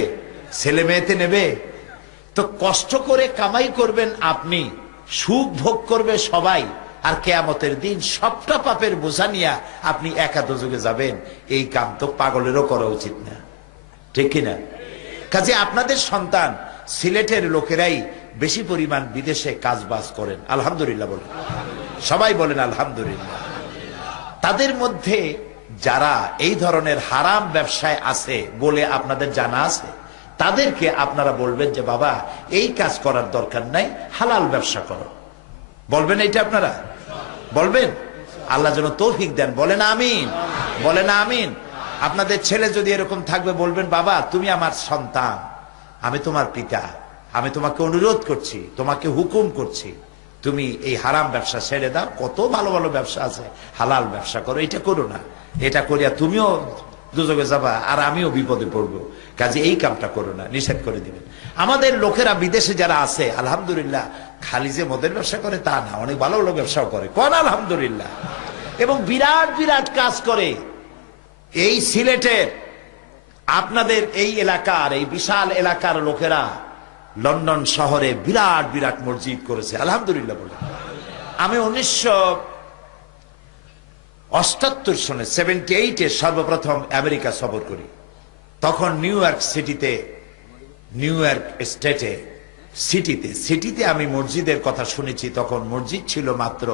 ছেলে মেয়েতে নেবে? তো কষ্ট করে কামাই করবেন আপনি, সুখ ভোগ করবে সবাই, আর কিয়ামতের দিন সবটা পাপের বোঝা নিয়ে আপনি একা দোজখে যাবেন। এই কাম তো পাগলেরও করা উচিত না, ঠিক কিনা? কাজে আপনাদের সন্তান সিলেটের লোকেরাই বেশি পরিমাণ বিদেশে কাজ বাজ করেন, আলহামদুলিল্লাহ বলেন, সবাই বলেন আলহামদুলিল্লাহ। তাদের মধ্যে যারা এই ধরনের হারাম ব্যবসায় আছে বলে আপনাদের জানা আছে, তাদেরকে আপনারা বলবেন যে বাবা এই কাজ করার দরকার নাই, হালাল ব্যবসা করো। বলবেন এইটা? আপনারা বলবেন? আল্লাহ যেন তৌফিক দেন। বলেন আমিন। বলেন আমিন। আপনাদের ছেলে যদি এরকম থাকবে, বলবেন বাবা তুমি আমার সন্তান, আমি তোমার পিতা, আমি তোমাকে অনুরোধ করছি, তোমাকে হুকুম করছি, তুমি এই হারাম ব্যবসা ছেড়ে দাও। কত ভালো ভালো ব্যবসা আছে, হালাল ব্যবসা করো, এটা করো না। এটা করিয়া তুমিও দুজকে যাবা আর আমিও বিপদে পড়বো, কাজে এই কামটা করো না, নিষেধ করে দিবেন। আমাদের লোকেরা বিদেশে যারা আছে, আলহামদুলিল্লাহ, খালি যে মদের ব্যবসা করে তা না, অনেক ভালো ভালো ব্যবসাও করে, কোন আলহামদুলিল্লাহ, এবং বিরাট বিরাট কাজ করে। এই সিলেটের আপনাদের এই এলাকার, এই বিশাল এলাকার লোকেরা লন্ডন শহরে বিরাট বিরাট মসজিদ করেছে, আলহামদুলিল্লাহ বলে। আমি 1978 সনে 78-এ সর্বপ্রথম আমেরিকা সফর করি। তখন নিউ ইয়র্ক সিটিতে, নিউ ইয়র্ক স্টেটে, সিটিতে আমি মসজিদের কথা শুনেছি। তখন মসজিদ ছিল মাত্র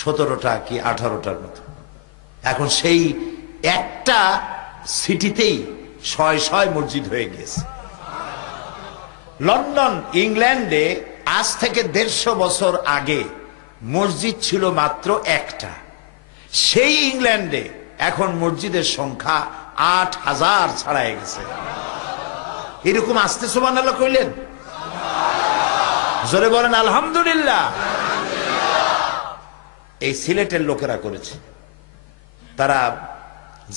17টা কি 18টার মতো। এখন সেই একটা সিটিতেই 6 মসজিদ হয়ে গেছে। লন্ডন, ইংল্যান্ডে আজ থেকে 150 বছর আগে মসজিদ ছিল মাত্র একটা। সেই ইংল্যান্ডে এখন মসজিদের সংখ্যা 8000 ছাড়াই গেছে। এরকম আসতে সুবহানাল্লাহ কইলেন? জোরে বলেন আলহামদুলিল্লাহ। এই সিলেটের লোকেরা করেছে। তারা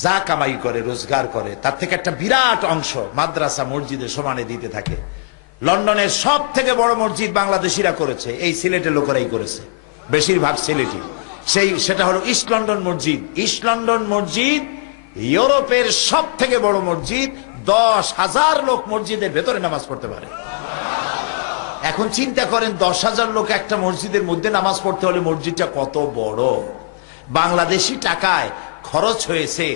যা কামাই করে, রোজগার করে, তার থেকে একটা বিরাট অংশ মাদ্রাসা মসজিদে সমানে দিতে থাকে। লন্ডনের সব থেকে বড় মসজিদ বাংলাদেশিরা করেছে, এই সিলেটের লোকেরাই করেছে, বেশিরভাগ সিলেটি। সেটা হলো ইস্ট লন্ডন মসজিদ। ইস্ট লন্ডন মসজিদ ইউরোপের সব থেকে বড় মসজিদ। 10,000 লোক মসজিদের ভেতরে নামাজ পড়তে পারে। এখন চিন্তা করেন, 10,000 লোক একটা মসজিদের মধ্যে নামাজ পড়তে হলে মসজিদটা কত বড়। বাংলাদেশি টাকায় খরচ হয়েছে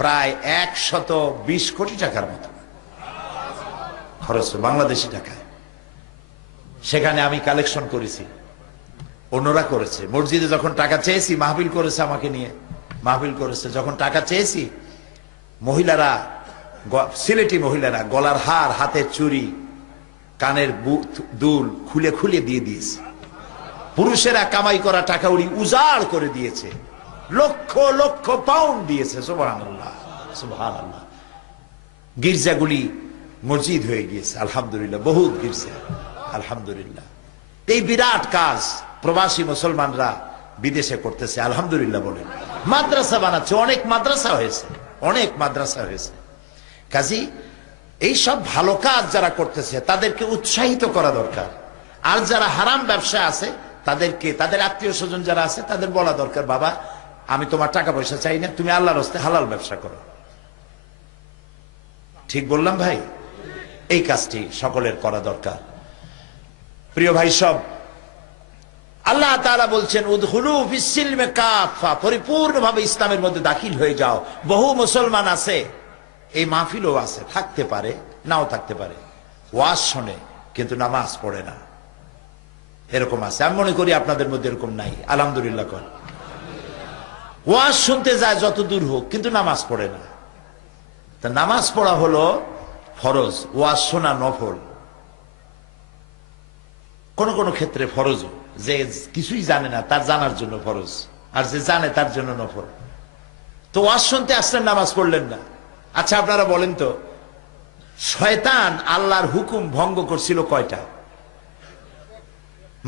প্রায় 120 কোটি টাকার মতো খরচ বাংলাদেশি টাকায়। সেখানে আমি কালেকশন করেছি, অন্যরা করেছে। মসজিদে যখন টাকা চেয়েছি, মাহফিল করেছে, আমাকে নিয়ে মাহফিল করেছে। যখন টাকা চেয়েছি, মহিলারা, সিলেটি মহিলারা গলার হার, হাতের চুড়ি, কানের দুল খুলে খুলে দিয়ে দিয়েছে। পুরুষেরা কামাই করা টাকা উড়ি উজাড় করে দিয়েছে, লক্ষ লক্ষ পাউন্ড দিয়েছে। সুবহানাল্লাহ, সুবহানাল্লাহ। গির্জাগুলি মসজিদ হয়ে গিয়েছে, আলহামদুলিল্লাহ, বহুত গির্জা, আলহামদুলিল্লাহ। এই বিরাট কাজ প্রবাসী মুসলমানরা বিদেশে করতেছে, আলহামদুলিল্লাহ বলেন। মাদ্রাসা বানাচ্ছে, অনেক মাদ্রাসা হয়েছে, অনেক মাদ্রাসা হয়েছে। কাজী এই সব ভালো কাজ যারা করতেছে তাদেরকে উৎসাহিত করা দরকার। আর যারা হারাম ব্যবসা আছে তাদেরকে, তাদের আত্মীয় স্বজন যারা আছে তাদের বলা দরকার, বাবা আমি তোমার টাকা পয়সা চাই না, তুমি আল্লাহর রাস্তায় হালাল ব্যবসা করো। ঠিক বললাম ভাই? এই কাজটি সকলের করা দরকার। প্রিয় ভাই সব, আল্লাহ তাআলা বলছেন উদখুলু ফিস সিলমে কাফা, পরিপূর্ণভাবে ইসলামের মধ্যে দাখিল হয়ে যাও। বহু মুসলমান আছে, এই মাহফিলও আছে, থাকতে পারে নাও থাকতে পারে, ওয়াজ শোনে কিন্তু নামাজ পড়ে না, এরকম আছে। আমি মনে করি আপনাদের মধ্যে এরকম নাই, আলহামদুলিল্লাহ কর। ওয়াজ শুনতে যায় যত দূর হোক, কিন্তু নামাজ পড়ে না। তা নামাজ পড়া হলো ফরজ, ওয়াজ শোনা নফল। কোন কোন ক্ষেত্রে ফরজ, যে কিছুই জানে না তার জানার জন্য ফরজ, আর যে জানে তার জন্য নফল। তো ওয়াজ শুনতে আসলেন, নামাজ পড়লেন না। আচ্ছা আপনারা বলেন তো, শয়তান আল্লাহর হুকুম ভঙ্গ করছিল কয়টা?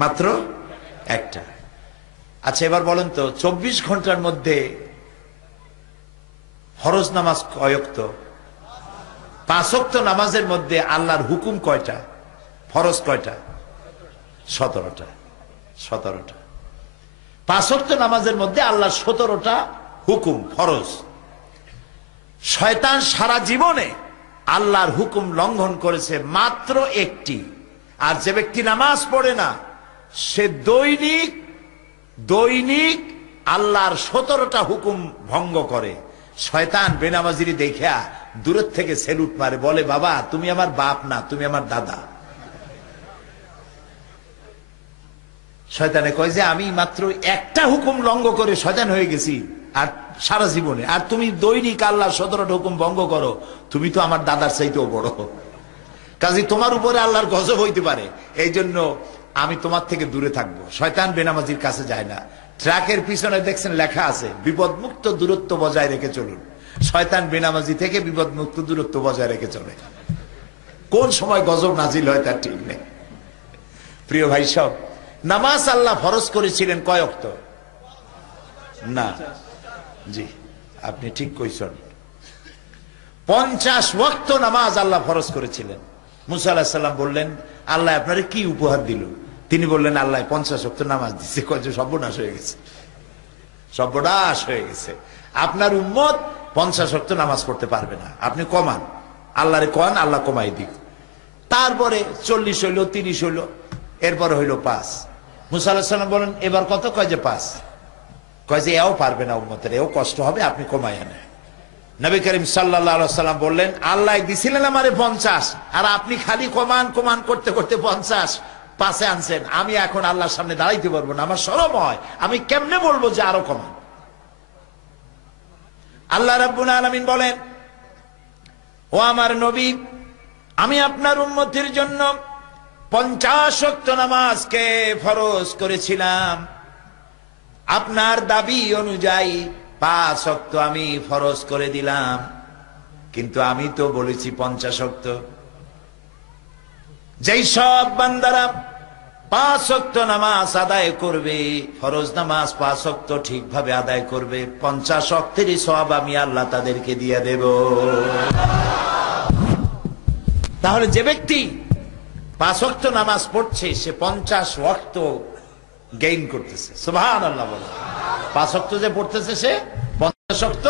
মাত্র একটা। আচ্ছা এবার বলেন তো, 24 ঘন্টার মধ্যে ফরজ নামাজ কয়ক্ত? 5 ওয়াক্ত নামাজের মধ্যে আল্লাহর হুকুম কয়টা? ফরজ কয়টা? 17টা। 17টা। 5 ওয়াক্ত নামাজের মধ্যে আল্লাহর 17টা হুকুম ফরজ। শয়তান সারা জীবনে আল্লাহর হুকুম লঙ্ঘন করেছে মাত্র একটি। আর যে ব্যক্তি নামাজ পড়ে না, সে দৈনিক দৈনিক আল্লাহর 17টা হুকুম ভঙ্গ করে। শয়তান বেনামাজিরি দেখা দূরের থেকে সেলুট মারে, বলে বাবা তুমি আমার বাপ না, তুমি আমার দাদা। শয়তানে কয় যে আমি মাত্র একটা হুকুম লঙ্ঘন করে শয়তান হয়ে গেছি আর সারা জীবনে, আর তুমি দৈনিক আল্লাহর 17টা হুকুম ভঙ্গ করো, তুমি তো আমার দাদার চাইতেও বড়, কাজে তোমার উপরে আল্লাহর গজব হইতে পারে, এই জন্য আমি তোমার থেকে দূরে থাকবো। শয়তান বেনামাজির কাছে যায় না। ট্রাকের পিছনে দেখছেন লেখা আছে বিপদমুক্ত দূরত্ব বজায় রেখে চলুন। শয়তান বেনামাজি থেকে বিপদমুক্ত দূরত্ব বজায় রেখে চলে। কোন সময় গজব নাজিল হয় তার ঠিক নেই। প্রিয় ভাই সব, নামাজ আল্লাহ ফরজ করেছিলেন কয় ওয়াক্ত? না, জি আপনি ঠিক কইছেন, 50 ওয়াক্ত নামাজ আল্লাহ ফরজ করেছিলেন। মুসা আলাইহিস সালাম বললেন আল্লাহ আপনারে কি উপহার দিল? তিনি বললেন আল্লাহ 50 ওয়াক্ত নামাজ দিচ্ছে। কয় যে সর্বনাশ হয়ে গেছে, সর্বনাশ হয়ে গেছে। আপনার উম্মত 50 ওয়াক্ত নামাজ পড়তে পারবে না, আপনি কমান, আল্লাহরে কন, আল্লাহ কমাই দিক। তারপরে 40 হইল, 30 হইল, এরপরে হইল 5। মুসা আলাইহিস সালাম বলেন এবার কত? কয় যে 5। কয় যে এও পারবে না উম্মতের, এও কষ্ট হবে, আপনি কমাই আনেন। নবী করিম সাল্লাল্লাহু আলাইহি ওয়াসাল্লাম বললেন আল্লাহ দিছিলেন আমারে 50, আর আপনি খালি কমান কমান করতে করতে 50 5-এ আনছেন। আমি এখন আল্লাহর সামনে দাঁড়াইতে পারবো না, আমার শরম হয়, আমি কেমনে বলবো যে আরো কমান? আল্লাহ রাব্বুল আলামিন বলেন ও আমার নবী, আমি আপনার উম্মতের জন্য 50 ওয়াক্ত নামাজকে ফরজ করেছিলাম। আপনার দাবি অনুযায়ী 5 ওয়াক্ত আমি ফরজ করে দিলাম, কিন্তু আমি তো বলেছি 50 ওয়াক্ত। যেই সব বান্দারা 5 ওয়াক্ত নামাজ আদায় করবে, ফরজ নামাজ 5 ওয়াক্ত ঠিকভাবে আদায় করবে, 50 ওয়াক্তেরই সওয়াব আমি আল্লাহ তাদেরকে দিয়ে দেব। তাহলে যে ব্যক্তি 5 ওয়াক্ত নামাজ পড়ছে সে 50 ওয়াক্ত গেইন করতেছে। সুবহানাল্লাহ বলে। 5 ওয়াক্ত যে পড়তেছে সে 50 ওয়াক্ত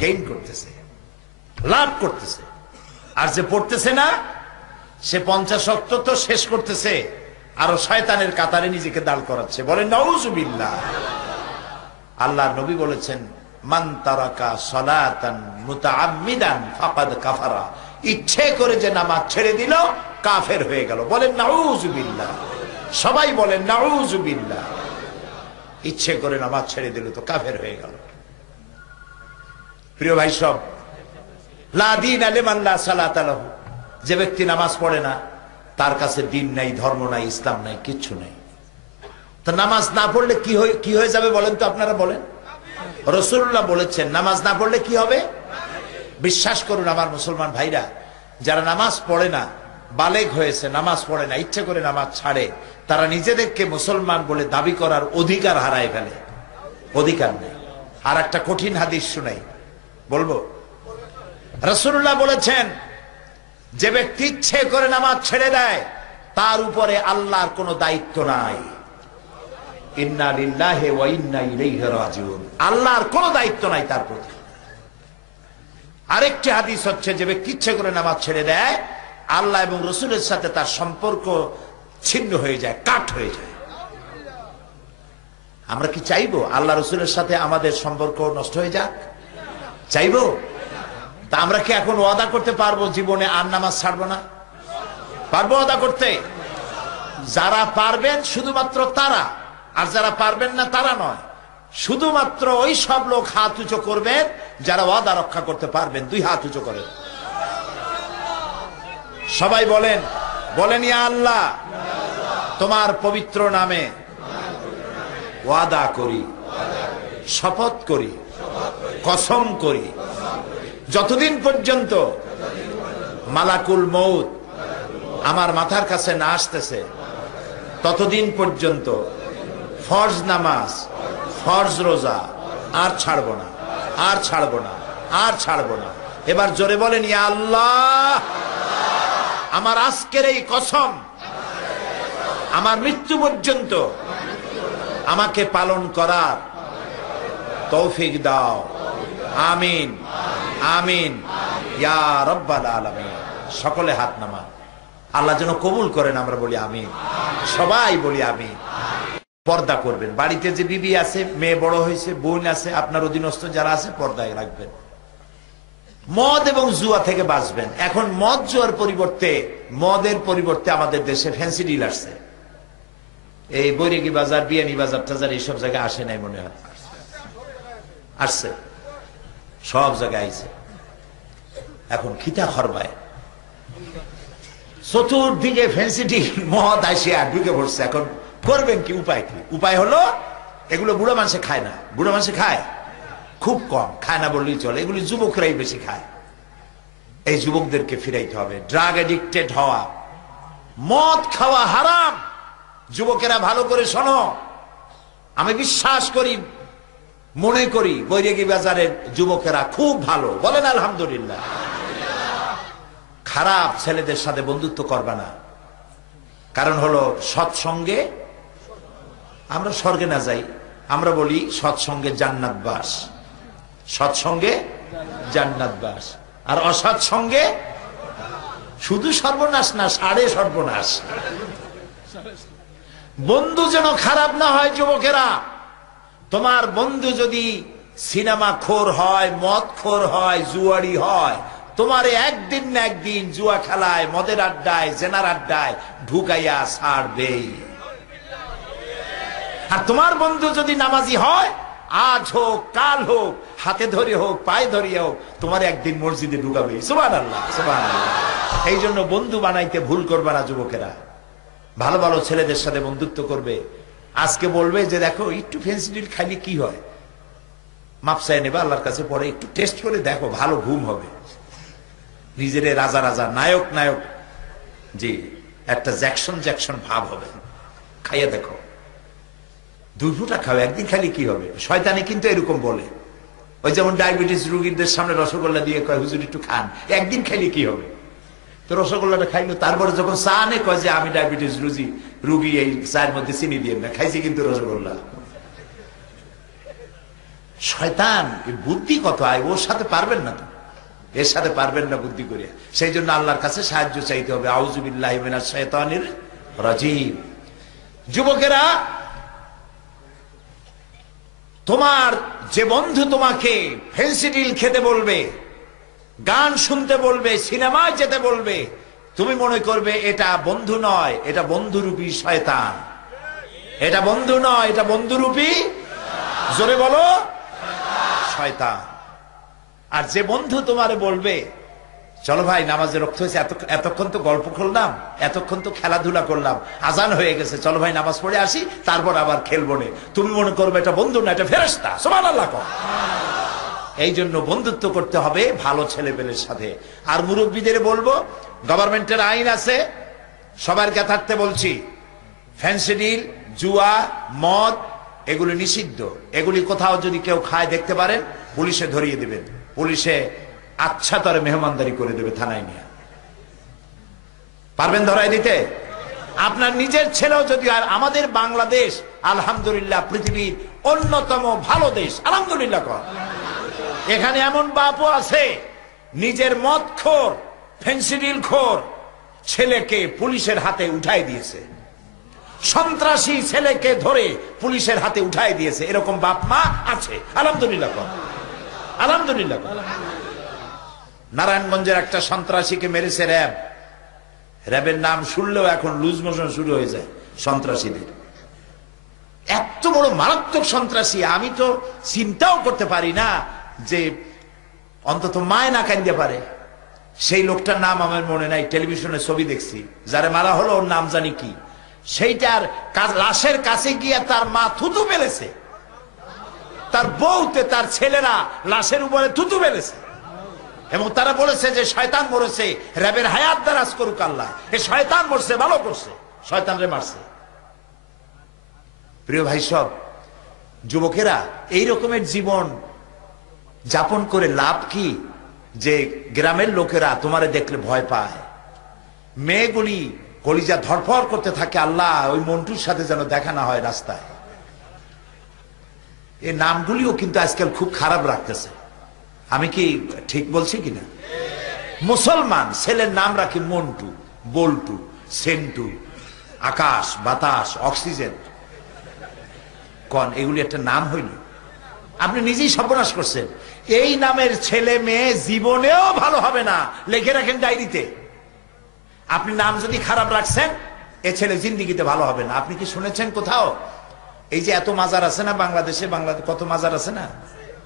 গেইন করতেছে, লাভ করতেছে। আর যে পড়তেছে না সে 50 ওয়াক্ত তো শেষ করতেছে, আরো শয়তানের কাতারে নিজেকে দাঁড় করাচ্ছে। বলেন নাউজুবিল্লাহ। আল্লাহর নবী বলেছেন মান তারাকা সালাতান মুতাআম্মিদান ফাকাদ কাফারা। ইচ্ছে করে যে নামাজ ছেড়ে দিল কাফের হয়ে গেল। বলেন নাউজুবিল্লাহ। সবাই বলেন নাউজুবিল্লাহ। ইচ্ছে করে নামাজ ছেড়ে দিল তো কাফের হয়ে গেল। প্রিয় ভাই সব, লা দীনা লিমান লা সালাতা লাহু। যে ব্যক্তি নামাজ পড়ে না তার কাছে দিন নাই, ধর্ম নাই, ইসলাম নাই, কিচ্ছু নাই। তো নামাজ না পড়লে কি হয়ে যাবে বলেন তো? আপনারা বলেন। রাসূলুল্লাহ বলেছেন নামাজ না পড়লে কি হবে? বিশ্বাস করুন আমার মুসলমান ভাইরা, যারা নামাজ পড়ে না, বালেগ হয়েছে, নামাজ পড়ে না, ইচ্ছে করে নামাজ ছাড়ে, তারা নিজেদেরকে মুসলমান বলে দাবি করার অধিকার হারায় ফেলে। অধিকার নেই। আর একটা কঠিন হাদিস শুনাই, বলবো। রাসূলুল্লাহ বলেছেন যে ব্যক্তি ইচ্ছে করে নামাজ ছেড়ে দেয় তার উপরে আল্লাহর কোনো দায়িত্ব নাই। ইন্না লিল্লাহি ওয়া ইন্না ইলাইহি রাজিউন। আল্লাহর কোনো দায়িত্ব নাই তার প্রতি। আরেকটি হাদিস হচ্ছে যে ব্যক্তি ইচ্ছে করে নামাজ ছেড়ে দেয় আল্লাহ এবং রাসূলের সাথে তার সম্পর্ক ছিন্ন হয়ে যায়, কাট হয়ে যায়। আমরা কি চাইবো আল্লাহ রাসূলের সাথে আমাদের সম্পর্ক নষ্ট হয়ে যাক? চাইবো? তা আমরা কি এখন ওয়াদা করতে পারবো জীবনে আর নামাজ ছাড়বো না? পারবো আদা করতে? যারা পারবেন শুধুমাত্র তারা, আর যারা পারবেন না তারা নয়। শুধুমাত্র ওই সব লোক হাত উঁচু করবেন যারা ওয়াদা রক্ষা করতে পারবেন। 2 হাত উঁচু করেন, সবাই বলেন, বলেন ইয়া আল্লাহ, তোমার পবিত্র নামে ওয়াদা করি, শপথ করি, কসম করি, যতদিন পর্যন্ত মালাকুল মউত আমার মাথার কাছে না আসতেছে ততদিন পর্যন্ত ফরজ নামাজ, ফরজ রোজা আর ছাড়বো না, আর ছাড়বো না, আর ছাড়বো না। এবার জোরে বলেন ইয়া আল্লাহ, আমার আজকের এই কসম আমার মৃত্যু পর্যন্ত আমাকে পালন করার তৌফিক দাও। আমিন, আমিন ইয়া রাব্বাল আলামিন। সকলে হাত নামান, আল্লাহ যেন কবুল করেন। আমরা বলি আমিন, সবাই বলি আমিন। পর্দা করবেন। বাড়িতে যে বিবি আছে, মেয়ে বড় হয়েছে, বোন আছে, আপনার অধীনস্থ যারা আছে, পর্দায় রাখবেন। মদ এবং জুয়া থেকে বাঁচবেন। এখন মদ জুয়ার পরিবর্তে, মদের পরিবর্তে আমাদের দেশে ফ্যান্সি ডিল আসছে। এই বৈরাগী বাজার, বিয়ানী বাজার টাজার এইসব জায়গায় আসে নাই মনে হয়, আসছে, সব জায়গায় আইছে। এখন খিতা খরবায় চতুর্দিকে ফ্যান্সি ডিল, মদ আসে আর ঢুকে পড়ছে। এখন করবেন কি? উপায় কি? উপায় হলো, এগুলো বুড়ো মানুষে খায় না। বুড়ো মানুষে খায় খুব কম, খায় না বললেই চলে। এগুলি যুবকরাই বেশি খায়। এই যুবকদেরকে ফিরাইতে হবে। ড্রাগ এডিক্টেড হওয়া, মদ খাওয়া হারাম। যুবকেরা ভালো করে শোনো, আমি বিশ্বাস করি, মনে করি বৈরাগী বাজারের যুবকেরা খুব ভালো। বলেন আলহামদুলিল্লাহ। খারাপ ছেলেদের সাথে বন্ধুত্ব করবা না। কারণ হলো সৎসঙ্গে আমরা স্বর্গে না যাই। আমরা বলি সৎসঙ্গে জান্নাত বাস, সৎসঙ্গে জান্নাত বাস। আর অসৎসঙ্গে শুধু সর্বনাশ না, সাড়ে সর্বনাশ। বন্ধু যেন খারাপ না হয়। যুবকেরা, তোমার বন্ধু যদি সিনেমা খোর হয়, মদ খোর হয়, জুয়ারি হয়, তোমার একদিন না একদিন জুয়া খেলায়, মদের আড্ডায়, জেনার আড্ডায় ঢুকাইয়া ছাড়বেই। আর তোমার বন্ধু যদি নামাজি হয়, আজ হোক কাল হোক, হাতে ধরে হোক পায়ে ধরিয়ে হোক, তোমার একদিন মসজিদে ঢুকাবে। সুবহানাল্লাহ, সুবহানাল্লাহ। এই জন্য বন্ধু বানাইতে ভুল করবে না যুবকেরা। ভালো ভালো ছেলেদের সাথে বন্ধুত্ব করবে। আজকে বলবে যে দেখো একটু ফেন্সি ডিল খাইলে কি হয়, মাপসায় নেবে আল্লাহর কাছে, পরে একটু টেস্ট করে দেখো, ভালো ঘুম হবে। নিজের রাজা রাজা, নায়ক নায়ক, জি, একটা জ্যাকসন জ্যাকসন ভাব হবে। খাইয়া দেখো, 2 ফুটা খাও, একদিন খালি কি হবে? শয়তানি কিন্তু এরকম বলে। ওই যেমন ডায়াবেটিস রোগীদের সামনে রসগোল্লা দিয়ে কয় হুজুর একটু খান, একদিন খাইলে কি হবে? তো রসগোল্লাটা খাইলো, তারপরে যখন চা নে কয় যে আমি ডায়াবেটিস রুগী, এই চায়ের মধ্যে চিনি দিয়ে না, খাইছি কিন্তু রসগোল্লা। শয়তান বুদ্ধি কত আয়, ওর সাথে পারবেন না তো, এর সাথে পারবেন না বুদ্ধি করে। সেই জন্য আল্লাহর কাছে সাহায্য চাইতে হবে। আউযু বিল্লাহি মিনাশ শাইতানির রাজিম। যুবকেরা, তোমার যে বন্ধু তোমাকে ফেন্সিডিল খেতে বলবে, গান শুনতে বলবে, সিনেমায় যেতে বলবে, তুমি মনে করবে এটা বন্ধু নয়, এটা বন্ধুরূপী শয়তান। এটা বন্ধু নয়, এটা বন্ধুরূপী, জোরে বলো, শয়তান। আর যে বন্ধু তোমারে বলবে চলো ভাই নামাজে রক্ত হয়েছে, এতক্ষণ তো গল্প করলাম, এতক্ষণ তো খেলাধুলা করলাম, আজান হয়ে গেছে, চলো ভাই নামাজ পড়ে আসি, তারপর আবার খেলবো নে, তুমি মনে করবে এটা বন্ধু না, এটা ফেরেশতা। সুবহানাল্লাহ। এই জন্য বন্ধুত্ব করতে হবে ভালো ছেলেপেলের সাথে। আর মুরব্বীদের বলবো, গভর্নমেন্টের আইন আছে, সবার কে থাকতে বলছি, ফ্যান্সি ডিল, জুয়া, মদ এগুলি নিষিদ্ধ। এগুলি কোথাও যদি কেউ খায় দেখতে পারেন, পুলিশে ধরিয়ে দিবেন। পুলিশে আচ্ছা তরে মেহমানদারি করে দেবে থানায় নিয়ে। পারবেন ধরাই দিতে? আপনার নিজের ছেলেও যদি। আর আমাদের বাংলাদেশ আলহামদুলিল্লাহ পৃথিবীর অন্যতম ভালো দেশ, আলহামদুলিল্লাহ। এখানে এমন বাপও আছে নিজের মদখোর, ফেন্সিডিল খোর ছেলেকে পুলিশের হাতে উঠাই দিয়েছে, সন্ত্রাসী ছেলেকে ধরে পুলিশের হাতে উঠাই দিয়েছে। এরকম বাপ মা আছে, আলহামদুলিল্লাহ, আলহামদুলিল্লাহ। নারায়ণগঞ্জের একটা সন্ত্রাসীকে মেরেছে র্যাব, র্যাবের নাম শুনলেও এখন লুজ মোশন শুরু হয়ে যায় সন্ত্রাসীদের। এত বড় মারাত্মক সন্ত্রাসী আমি তো চিন্তাও করতে পারি না যে অন্তত মায় না কান্দতে পারে। সেই লোকটার নাম আমার মনে নাই, টেলিভিশনে ছবি দেখছি, যারে মারা হলো ওর নাম জানি কি। সেইটার লাশের কাছে গিয়ে তার মা থুতু ফেলেছে, তার বউতে তার ছেলেরা লাশের উপরে থুতু ফেলেছে, এবং তারা বলেছে যে শয়তান মরেছে, র্যাবের হায়াত দারাজ করুক আল্লাহ, এ শয়তান মরছে, ভালো করছে, শয়তান রে মারছে। প্রিয় ভাই সব, যুবকেরা এই রকমের জীবন যাপন করে লাভ কি যে গ্রামের লোকেরা তোমারে দেখলে ভয় পায়, মেয়েগুলি কলিজা ধরফর করতে থাকে, আল্লাহ ওই মন্টুর সাথে যেন দেখা না হয় রাস্তায়। এই নামগুলিও কিন্তু আজকাল খুব খারাপ রাখতেছে। আমি কি ঠিক বলছি কিনা? মুসলমান ছেলের নাম রাখে মন্টু, বল্টু, সেন্টু, আকাশ, বাতাস, অক্সিজেন। কোন এগুলি একটা নাম হইল? আপনি নিজেই সর্বনাশ করছেন। এই নামের ছেলে মেয়ে জীবনেও ভালো হবে না, লিখে রাখেন ডায়েরিতে। আপনি নাম যদি খারাপ রাখছেন, এ ছেলে জিন্দিগিতে ভালো হবে না। আপনি কি শুনেছেন কোথাও এই যে এত মাজার আছে না বাংলাদেশে, কত মাজার আছে না,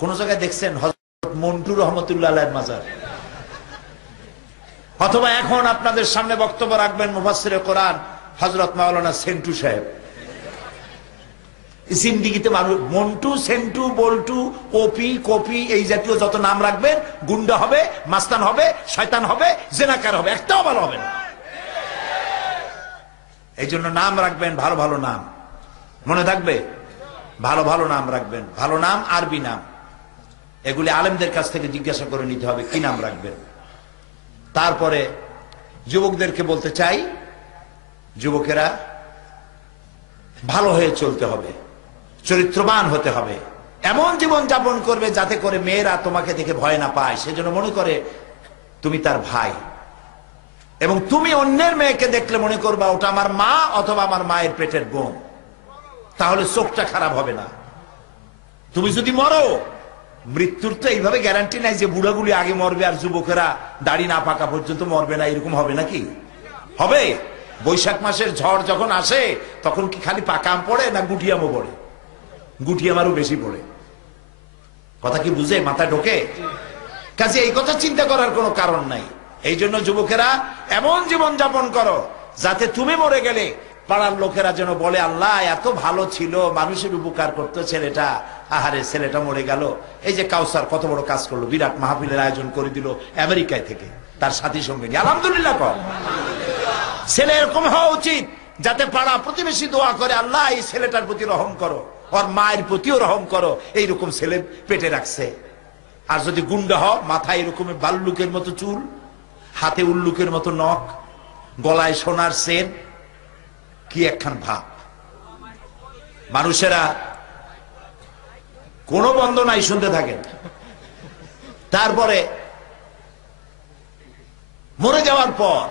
কোন জায়গায় দেখছেন হযরত মন্টু রহমতুল্লাহ আলাইহির মাজার? অথবা এখন আপনাদের সামনে বক্তব্য রাখবেন মুফাসসিরে কোরআন হযরত মাওলানা সেন্টু সাহেব। জিন্দিগিতে মানুষ মন্টু, সেন্টু, বল্টু, ওপি, কপি এই জাতীয় যত নাম রাখবেন, গুন্ডা হবে, মাস্তান হবে, শয়তান হবে, জেনাকার হবে, একটাও ভালো হবে না। এই জন্য নাম রাখবেন ভালো ভালো নাম, মনে থাকবে, ভালো ভালো নাম রাখবেন। ভালো নাম, আরবি নাম, এগুলি আলেমদের কাছ থেকে জিজ্ঞাসা করে নিতে হবে কি নাম রাখবেন। তারপরে যুবকদেরকে বলতে চাই, যুবকেরা ভালো হয়ে চলতে হবে, চরিত্রবান হতে হবে, এমন জীবন যাপন করবে যাতে করে মেয়েরা তোমাকে দেখে ভয় না পায়, সেজন্য মনে করে তুমি তার ভাই, এবং তুমি অন্যের মেয়েকে দেখলে মনে করবা ওটা আমার মা অথবা আমার মায়ের পেটের বোন, তাহলে চোখটা খারাপ হবে না। তুমি যদি মরো, মৃত্যুর তো এইভাবে গ্যারান্টি নাই যে বুড়াগুলি আগে মরবে আর যুবকেরা দাড়ি না পাকা পর্যন্ত মরবে না, এরকম হবে নাকি? হবে। বৈশাখ মাসের ঝড় যখন আসে তখন কি খালি পাকা আম পড়ে না গুটিয়ামও পড়ে? গুটিয়াম আরও বেশি পড়ে। কথা কি বুঝে মাথায় ঢোকে? কাজে এই কথা চিন্তা করার কোনো কারণ নাই। এই জন্য যুবকেরা এমন জীবন যাপন করো যাতে তুমি মরে গেলে পাড়ার লোকেরা যেন বলে আল্লাহ এত ভালো ছিল, মানুষের উপকার করতো ছেলেটা, আহারে ছেলেটা মরে গেল। এই যে কাউসার কত বড় কাজ করলো, বিরাট মাহফিলের আয়োজন করে দিল আমেরিকায় থেকে তার সাথী সঙ্গে নিয়ে, আলহামদুলিল্লাহ কর। ছেলে এরকম হওয়া উচিত যাতে পাড়া প্রতিবেশী দোয়া করে আল্লাহ এই ছেলেটার প্রতি রহম করো, ওর মায়ের প্রতিও রহম করো, এইরকম ছেলে পেটে রাখছে। আর যদি গুন্ডা হও, মাথায় এরকম বাল্লুকের মতো চুল, হাতে উল্লুকের মতো নখ, গলায় সোনার সেন, কি একখান ভাব। মানুষেরা কোনো বন্ধ নাই, শুনতে থাকেন। তারপরে মরে যাওয়ার পর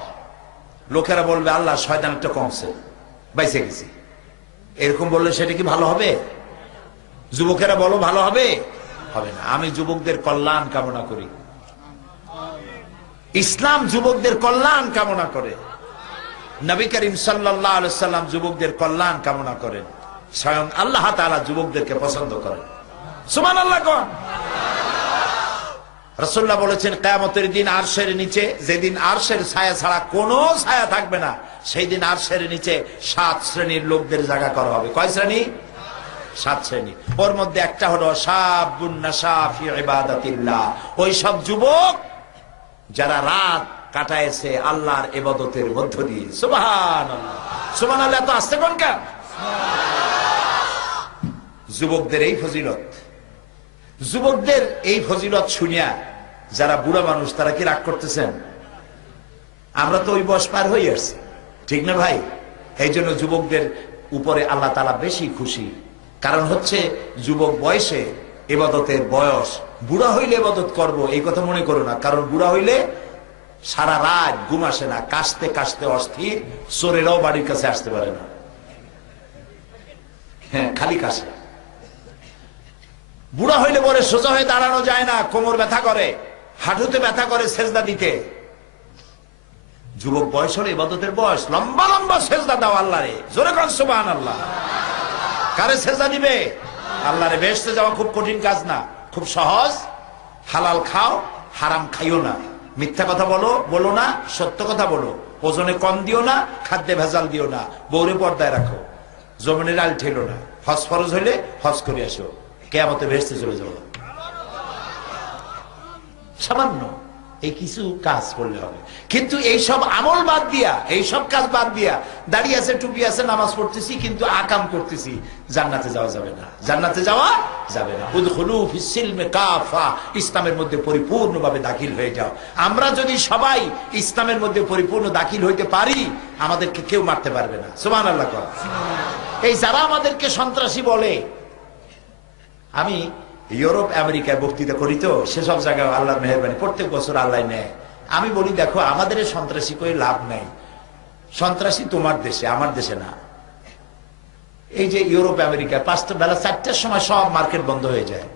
লোকেরা বলবে আল্লাহ শয়তান একটা কমছে, বাইসে গেছি, এরকম বললে সেটা কি ভালো হবে? যুবকেরা বলো ভালো হবে? হবে না। আমি যুবকদের কল্যাণ কামনা করি, ইসলাম যুবকদের কল্যাণ কামনা করে, নবী করিম সাল্লাল্লাহু আলাইহি সাল্লাম যুবকদের কল্যাণ কামনা করেন, স্বয়ং আল্লাহ তাআলা যুবকদেরকে পছন্দ করেন। সুবহানাল্লাহ কোন? রাসূলুল্লাহ বলেছেন কিয়ামতের দিন আরশের নিচে, যেদিন আরশের ছায়া ছাড়া কোনো ছায়া থাকবে না, সেই দিন আরশের নিচে 7 শ্রেণীর লোকদের জায়গা করা হবে। কয় শ্রেণী? 7 শ্রেণী। ওর মধ্যে একটা হলো শাবুন নাশা ফি ইবাদাতিল্লাহ, ওই সব যুবক যারা রাত কাটাইছে আল্লাহর ইবাদতের মধ্য দিয়ে। সুবহানাল্লাহ, সুবহানাল্লাহ। তো আসতে কোন কেন? যুবকদের এই ফজিলত, যুবকদের এই ফজিলত শুনিয়া যারা বুড়া মানুষ তারা কি রাগ করতেছেন? আমরা তো ওই বয়স পার হয়ে আসছি, ঠিক না ভাই? এই জন্য যুবকদের উপরে আল্লাহ তাআলা বেশি খুশি। কারণ হচ্ছে যুবক বয়সে ইবাদতের বয়স, বুড়া হইলে ইবাদত করব এই কথা মনে করো না। কারণ বুড়া হইলে সারা রাত ঘুম আসে না, কাশতে কাশতে অস্থির, চোরেরাও বাড়ির কাছে আসতে পারে না, হ্যাঁ খালি কাশে। বুড়া হইলে বলে সোজা হয়ে দাঁড়ানো যায় না, কোমর ব্যথা করে, হাঁটুতে ব্যথা করে সেজদা দিতে। যুবক বয়স হলো ইবাদতের বয়স, লম্বা লম্বা সেজদা দাও আল্লাহরে, জোরে কোন সুবহানাল্লাহ। কারে সেজদা দিবে? আল্লাহরে। বেহেশতে যাওয়া খুব কঠিন কাজ না, খুব সহজ। হালাল খাও, হারাম খাইও না, মিথ্যা কথা বলো না, সত্য কথা বলো, ওজনে কম দিও না, খাদ্যে ভেজাল দিও না, বউরে পর্দায় রাখো, জমিনের আল ঠেলো না, হজ ফরজ হইলে হজ করে আসো, কিয়ামতে বেহেশতে চলে যাবো। সামান্য এই কিছু কাজ করলে হবে। কিন্তু এইসব আমল বাদ দিয়া, এইসব কাজ বাদ দিয়া দাঁড়িয়ে আছে, টুপি আছে, নামাজ পড়তেছি, কিন্তু আকাম করতেছি, জান্নাতে যাওয়া যাবে না, জান্নাতে যাওয়া যাবে না। উদখুলু ফিস সিলমি কাফা, ইসলামের মধ্যে পরিপূর্ণভাবে দাখিল হয়ে যাও। আমরা যদি সবাই ইসলামের মধ্যে পরিপূর্ণ দাখিল হইতে পারি, আমাদেরকে কেউ মারতে পারবে না। সুবহানাল্লাহ। এই যারা আমাদেরকে সন্ত্রাসী বলে, আমি ইউরোপ আমেরিকায় বক্তৃতা করি, তো সেসব জায়গায় আল্লাহর মেহেরবানি প্রত্যেক বছর আল্লাহ নেয়। আমি বলি, দেখো আমাদের সন্ত্রাসী করে লাভ নাই, সন্ত্রাসী তোমার দেশে, আমার দেশে না। এই যে ইউরোপ আমেরিকায় বেলা 4টার সময় সব মার্কেট বন্ধ হয়ে যায়,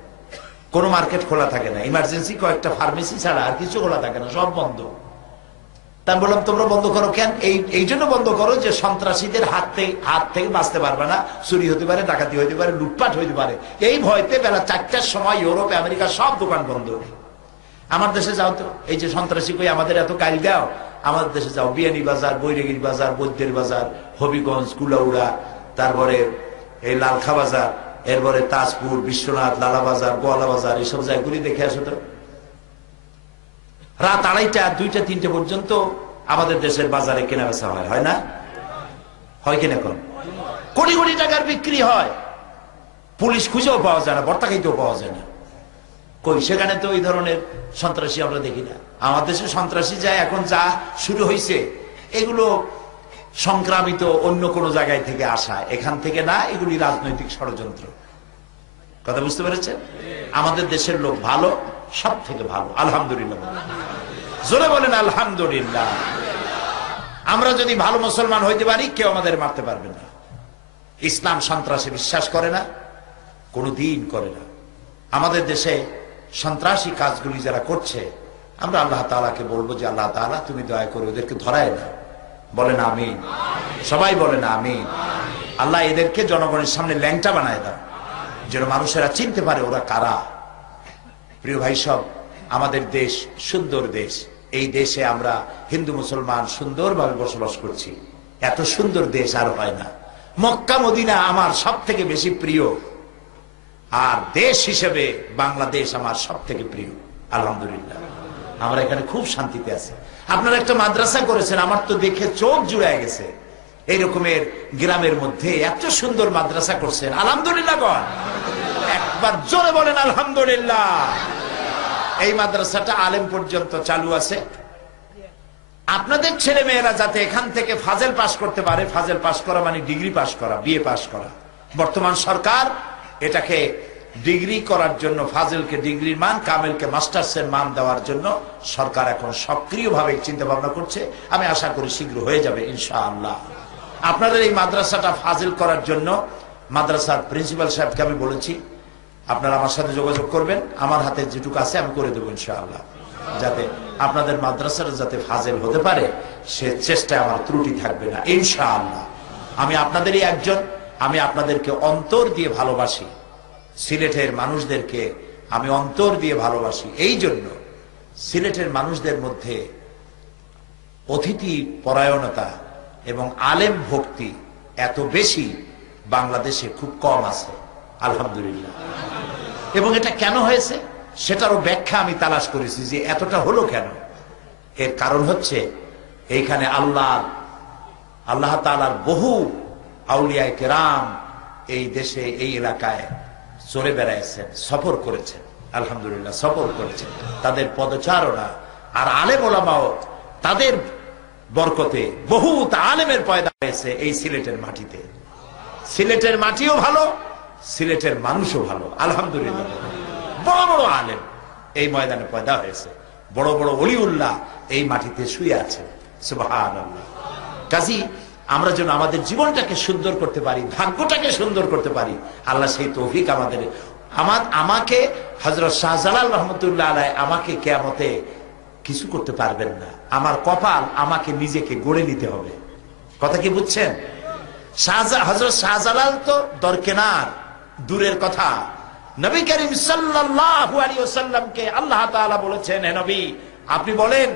কোনো মার্কেট খোলা থাকে না, ইমার্জেন্সি কয়েকটা ফার্মেসি ছাড়া আর কিছু খোলা থাকে না, সব বন্ধ। তা আমি বললাম, তোমরা বন্ধ করো কেন? এই জন্য বন্ধ করো যে সন্ত্রাসীদের হাত থেকে বাঁচতে পারবে না, চুরি হতে পারে, ডাকাতি হতে পারে, লুটপাট হতে পারে, এই ভয়তে বেলা 4টার সময় ইউরোপ আমেরিকা সব দোকান বন্ধ। আমার দেশে যাও তো, এই যে সন্ত্রাসী কই আমাদের এত কাল দাও, আমাদের দেশে যাও, বিয়ানী বাজার, বৈরাগীর বাজার, বৈদ্যের বাজার, হবিগঞ্জ, কুলাউড়া, তারপরে এই লালখা বাজার, এরপরে তাজপুর, বিশ্বনাথ, লালা বাজার, গোয়ালা বাজার, এইসব জায়গাগুলি দেখে আসো তো। রাত 2:30, 2টা, 3টে পর্যন্ত আমাদের দেশের বাজারে কেনা বেচা হয় না? হয় কিনা? কোন কোটি কোটি টাকার বিক্রি হয়, পুলিশ খুঁজেও পাওয়া যায় না, বর্তা খাইতেও পাওয়া যায় না। কই সেখানে তো এই ধরনের সন্ত্রাসী আমরা দেখি না। আমার দেশে সন্ত্রাসী যায় এখন যা শুরু হয়েছে, এগুলো সংক্রামিত অন্য কোনো জায়গায় থেকে আসা, এখান থেকে না, এগুলি রাজনৈতিক ষড়যন্ত্র। কথা বুঝতে পেরেছেন? আমাদের দেশের লোক ভালো, সব থেকে ভালো, আলহামদুলিল্লাহ। জোরে বলেন আলহামদুলিল্লাহ। আমরা যদি ভালো মুসলমান হইতে পারি, কেউ আমাদের মারতে পারবে না। ইসলাম সন্ত্রাসে বিশ্বাস করে না, কোনো দিন করে না। আমাদের দেশে সন্ত্রাসী কাজগুলি যারা করছে, আমরা আল্লাহ তাআলাকে বলবো যে আল্লাহ তাআলা তুমি দয়া করে ওদেরকে ধরায় না। বলেন আমিন, সবাই বলেন আমিন। আল্লাহ এদেরকে জনগণের সামনে ল্যাংটা বানায় দাও, যেন মানুষেরা চিনতে পারে ওরা কারা। প্রিয় ভাই সব, আমাদের দেশ সুন্দর দেশ, এই দেশে আমরা হিন্দু মুসলমান সুন্দরভাবে বসবাস করছি। এত সুন্দর দেশ আর হয় না। মক্কা মদিনা আমার সব থেকে বেশি প্রিয়, আর দেশ হিসেবে বাংলাদেশ আমার সব থেকে প্রিয়, আলহামদুলিল্লাহ। আমরা এখানে খুব শান্তিতে আছি। আপনারা একটা মাদ্রাসা করেছেন, আমার তো দেখে চোখ জুড়ায় গেছে। এই রকমের গ্রামের মধ্যে এত সুন্দর মাদ্রাসা করছেন, আলহামদুলিল্লাহ। একবার জোরে বলেন আলহামদুলিল্লাহ। এই মাদ্রাসাটা আলেম পর্যন্ত চালু আছে। আপনাদের ছেলে মেয়েরা যাতে এখান থেকে ফাজেল পাস করতে পারে, ফাজেল পাস করা মানে ডিগ্রি পাস করা, বিএ পাস করা। বর্তমান সরকার এটাকে ডিগ্রি করার জন্য, ফাজেলকে ডিগ্রির মান, কামেলকে মাস্টার্সের মান দেওয়ার জন্য সরকার এখন সক্রিয়ভাবে চিন্তা ভাবনা করছে। আমি আশা করি শীঘ্র হয়ে যাবে ইনশাআল্লাহ। আপনাদের এই মাদ্রাসাটা ফাজেল করার জন্য মাদ্রাসার প্রিন্সিপাল সাহেবকে আমি বলেছি, আপনারা আমার সাথে যোগাযোগ করবেন, আমার হাতে যেটুকু আছে আমি করে দেবো ইনশাআল্লাহ, যাতে আপনাদের মাদ্রাসাটা যাতে ফাজেল হতে পারে সে চেষ্টায় আমার ত্রুটি থাকবে না ইনশাআল্লাহ। আমি আপনাদেরই একজন, আমি আপনাদেরকে অন্তর দিয়ে ভালোবাসি, সিলেটের মানুষদেরকে আমি অন্তর দিয়ে ভালোবাসি। এই জন্য সিলেটের মানুষদের মধ্যে অতিথি পরায়ণতা এবং আলেম ভক্তি এত বেশি বাংলাদেশে খুব কম আছে, আলহামদুলিল্লাহ। এবং এটা কেন হয়েছে সেটারও ব্যাখ্যা আমি তালাশ করেছি যে এতটা হলো কেন। এর কারণ হচ্ছে এইখানে আল্লাহ তাআলার বহু আউলিয়ায়ে কেরাম এই দেশে, এই এলাকায় চলে বেড়াইছেন, সফর করেছেন, আলহামদুলিল্লাহ সফর করেছেন। তাদের পদচারণা আর আলেম ওলামাও, তাদের বরকতে বহুত আলেমের পয়দা হয়েছে এই সিলেটের মাটিতে। সিলেটের মাটিও ভালো, সিলেটের মানুষও ভালো, আলহামদুলিল্লাহ। বড় বড় আলেম এই ময়দানে পয়দা হয়েছে, বড় বড় ওলিউল্লাহ এই মাটিতে শুয়ে আছে, সুবহানাল্লাহ। কাজী আমরা যেন আমাদের জীবনটাকে সুন্দর করতে পারি, ভাগ্যটাকে সুন্দর করতে পারি, আল্লাহ সেই তৌফিক আমাকে হযরত শাহজালাল রহমতুল্লাহ আলাইহি আমাকে কিছু করতে পারবেন না। আমার কপাল আমাকে নিজেকে গড়ে নিতে হবে। কথা কি বুঝছেন? হযরত শাহজালাল তো দরকেনার, দূরের কথা। নবী করিম সাল্লাল্লাহু আলাইহি ওয়াসাল্লামকে আল্লাহ তাআলা বলেছেন, হে নবী আপনি বলেন,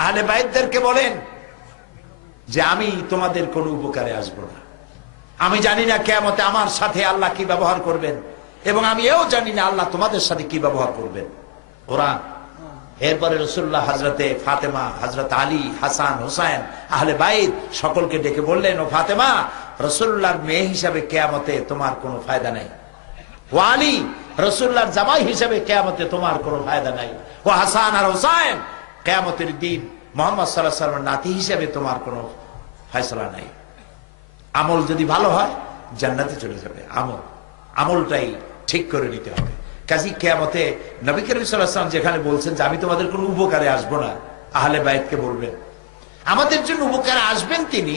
আহলে বাইতদেরকে বলেন যে আমি তোমাদের কোনো উপকারে আসব না। আমি জানি না কিয়ামতে আমার সাথে আল্লাহ কি ব্যবহার করবেন, এবং আমি এও জানি না আল্লাহ তোমাদের সাথে কি ব্যবহার করবেন। কোরআন। এরপরে রাসূলুল্লাহ হযরতে ফাতেমা, হযরত আলী, হাসান, হুসাইন, আহলে বাইত সকলকে ডেকে বললেন, ও ফাতেমা, রাসূলুল্লাহর মেয়ে হিসাবে কিয়ামতে তোমার কোনো ফায়দা নাই। ও আলী, রাসূলুল্লাহর জামাই হিসাবে কিয়ামতে তোমার কোনো ফায়দা নাই। ও হাসান আর হুসাইন, কিয়ামতের দিন মুহাম্মদ সাল্লাল্লাহু আলাইহি ওয়াসাল্লামের নাতি হিসাবে তোমার কোনো ফয়সালা নাই। আমল যদি ভালো হয় জান্নাতে চলে যাবে। আমলটাই ঠিক করে নিতে হবে। কাজী কিয়ামতে নবী করিম সাল্লাল্লাহু আলাইহি ওয়াসাল্লাম যেখানে বলছেন যে আমি তোমাদের কোনো উপকারে আসবো না, আহলে বাইতকে বলবেন আমাদের জন্য উপকারে আসবেন তিনি।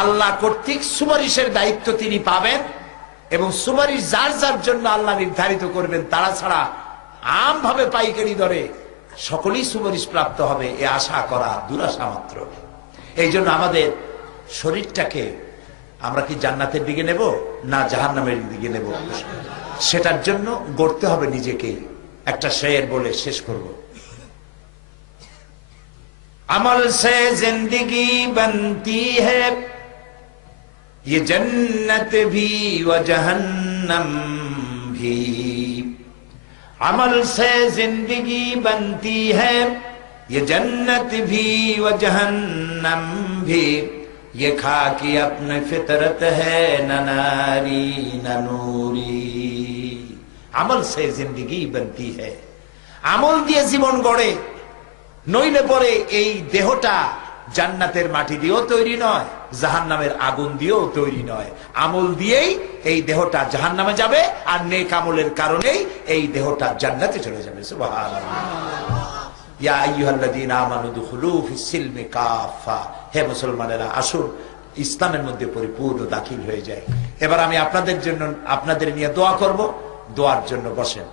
আল্লাহ কর্তৃক সুপারিশের দায়িত্ব তিনি পাবেন, এবং সুপারিশ যার যার জন্য আল্লাহ নির্ধারিত করবেন তারা ছাড়া আমভাবে পাইকারি দরে সকলেই সুপারিশ প্রাপ্ত হবে, এ আশা করা দুরাশা মাত্র। এই জন্য আমাদের শরীরটাকে আমরা কি জান্নাতের দিকে নেব না জাহান্নামের দিকে নেব, সেটার জন্য গড়তে হবে নিজেকে। একটা শের বলে শেষ করব। আমল সে জিंदगी बनती है ये जन्नत भी व जहन्नम भी। अमल से जिंदगी बनती है ये जन्नत भी व जहन्नम भी। ये खाकी अपने फितरत है न नारी न नूरी। আমল সে জিंदगी बनती है, আমল দিয়ে জীবন গড়ে, নইলে পরে এই দেহটা জান্নাতের মাটি দিয়েও তৈরি নয়, জাহান্নামের আগুন দিয়েও তৈরি নয়। আমল দিয়েই এই দেহটা জাহান্নামে যাবে, আর নেক আমলের কারণেই এই দেহটা জান্নাতে চলে যাবে। সুবহানাল্লাহ। ইয়া আইয়ুহাল্লাযীনা আমানু দুখুলু ফিস-সিলমি কাফা। হে মুসলমানেরা, আসুন ইসলামের মধ্যে পরিপূর্ণ দাখিল হয়ে যায়। এবার আমি আপনাদের জন্য, আপনাদের নিয়ে দোয়া করব। দোয়ার জন্য বসেন।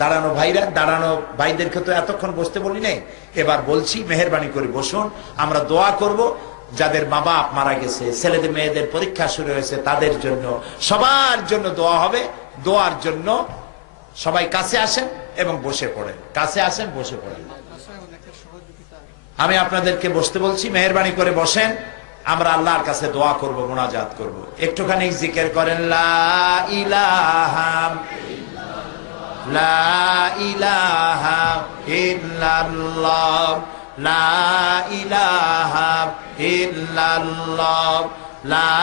দাঁড়ানো ভাইরা, দাঁড়ানো ভাইদেরকে তো এতক্ষণ বসতে বলি নাই, এবার বলছি মেহেরবানি করে বসুন। আমরা দোয়া করব। যাদের মা বাপ মারা গেছে, ছেলেদের মেয়েদের পরীক্ষা শুরু হয়েছে, তাদের জন্য, সবার জন্য দোয়া হবে। দোয়ার জন্য সবাই কাছে আসেন এবং বসে পড়েন। কাছে আসেন, বসে পড়েন। আমি আপনাদেরকে বসতে বলছি, মেহেরবানি করে বসেন। আমরা আল্লাহর কাছে দোয়া করব, মুনাজাত করব। একটুখানি জিকির করেন, লা ইলাহা লা ইলাহা ইল্লাল্লাহ, লা ইলাহা ইল্লাল্লাহ, লা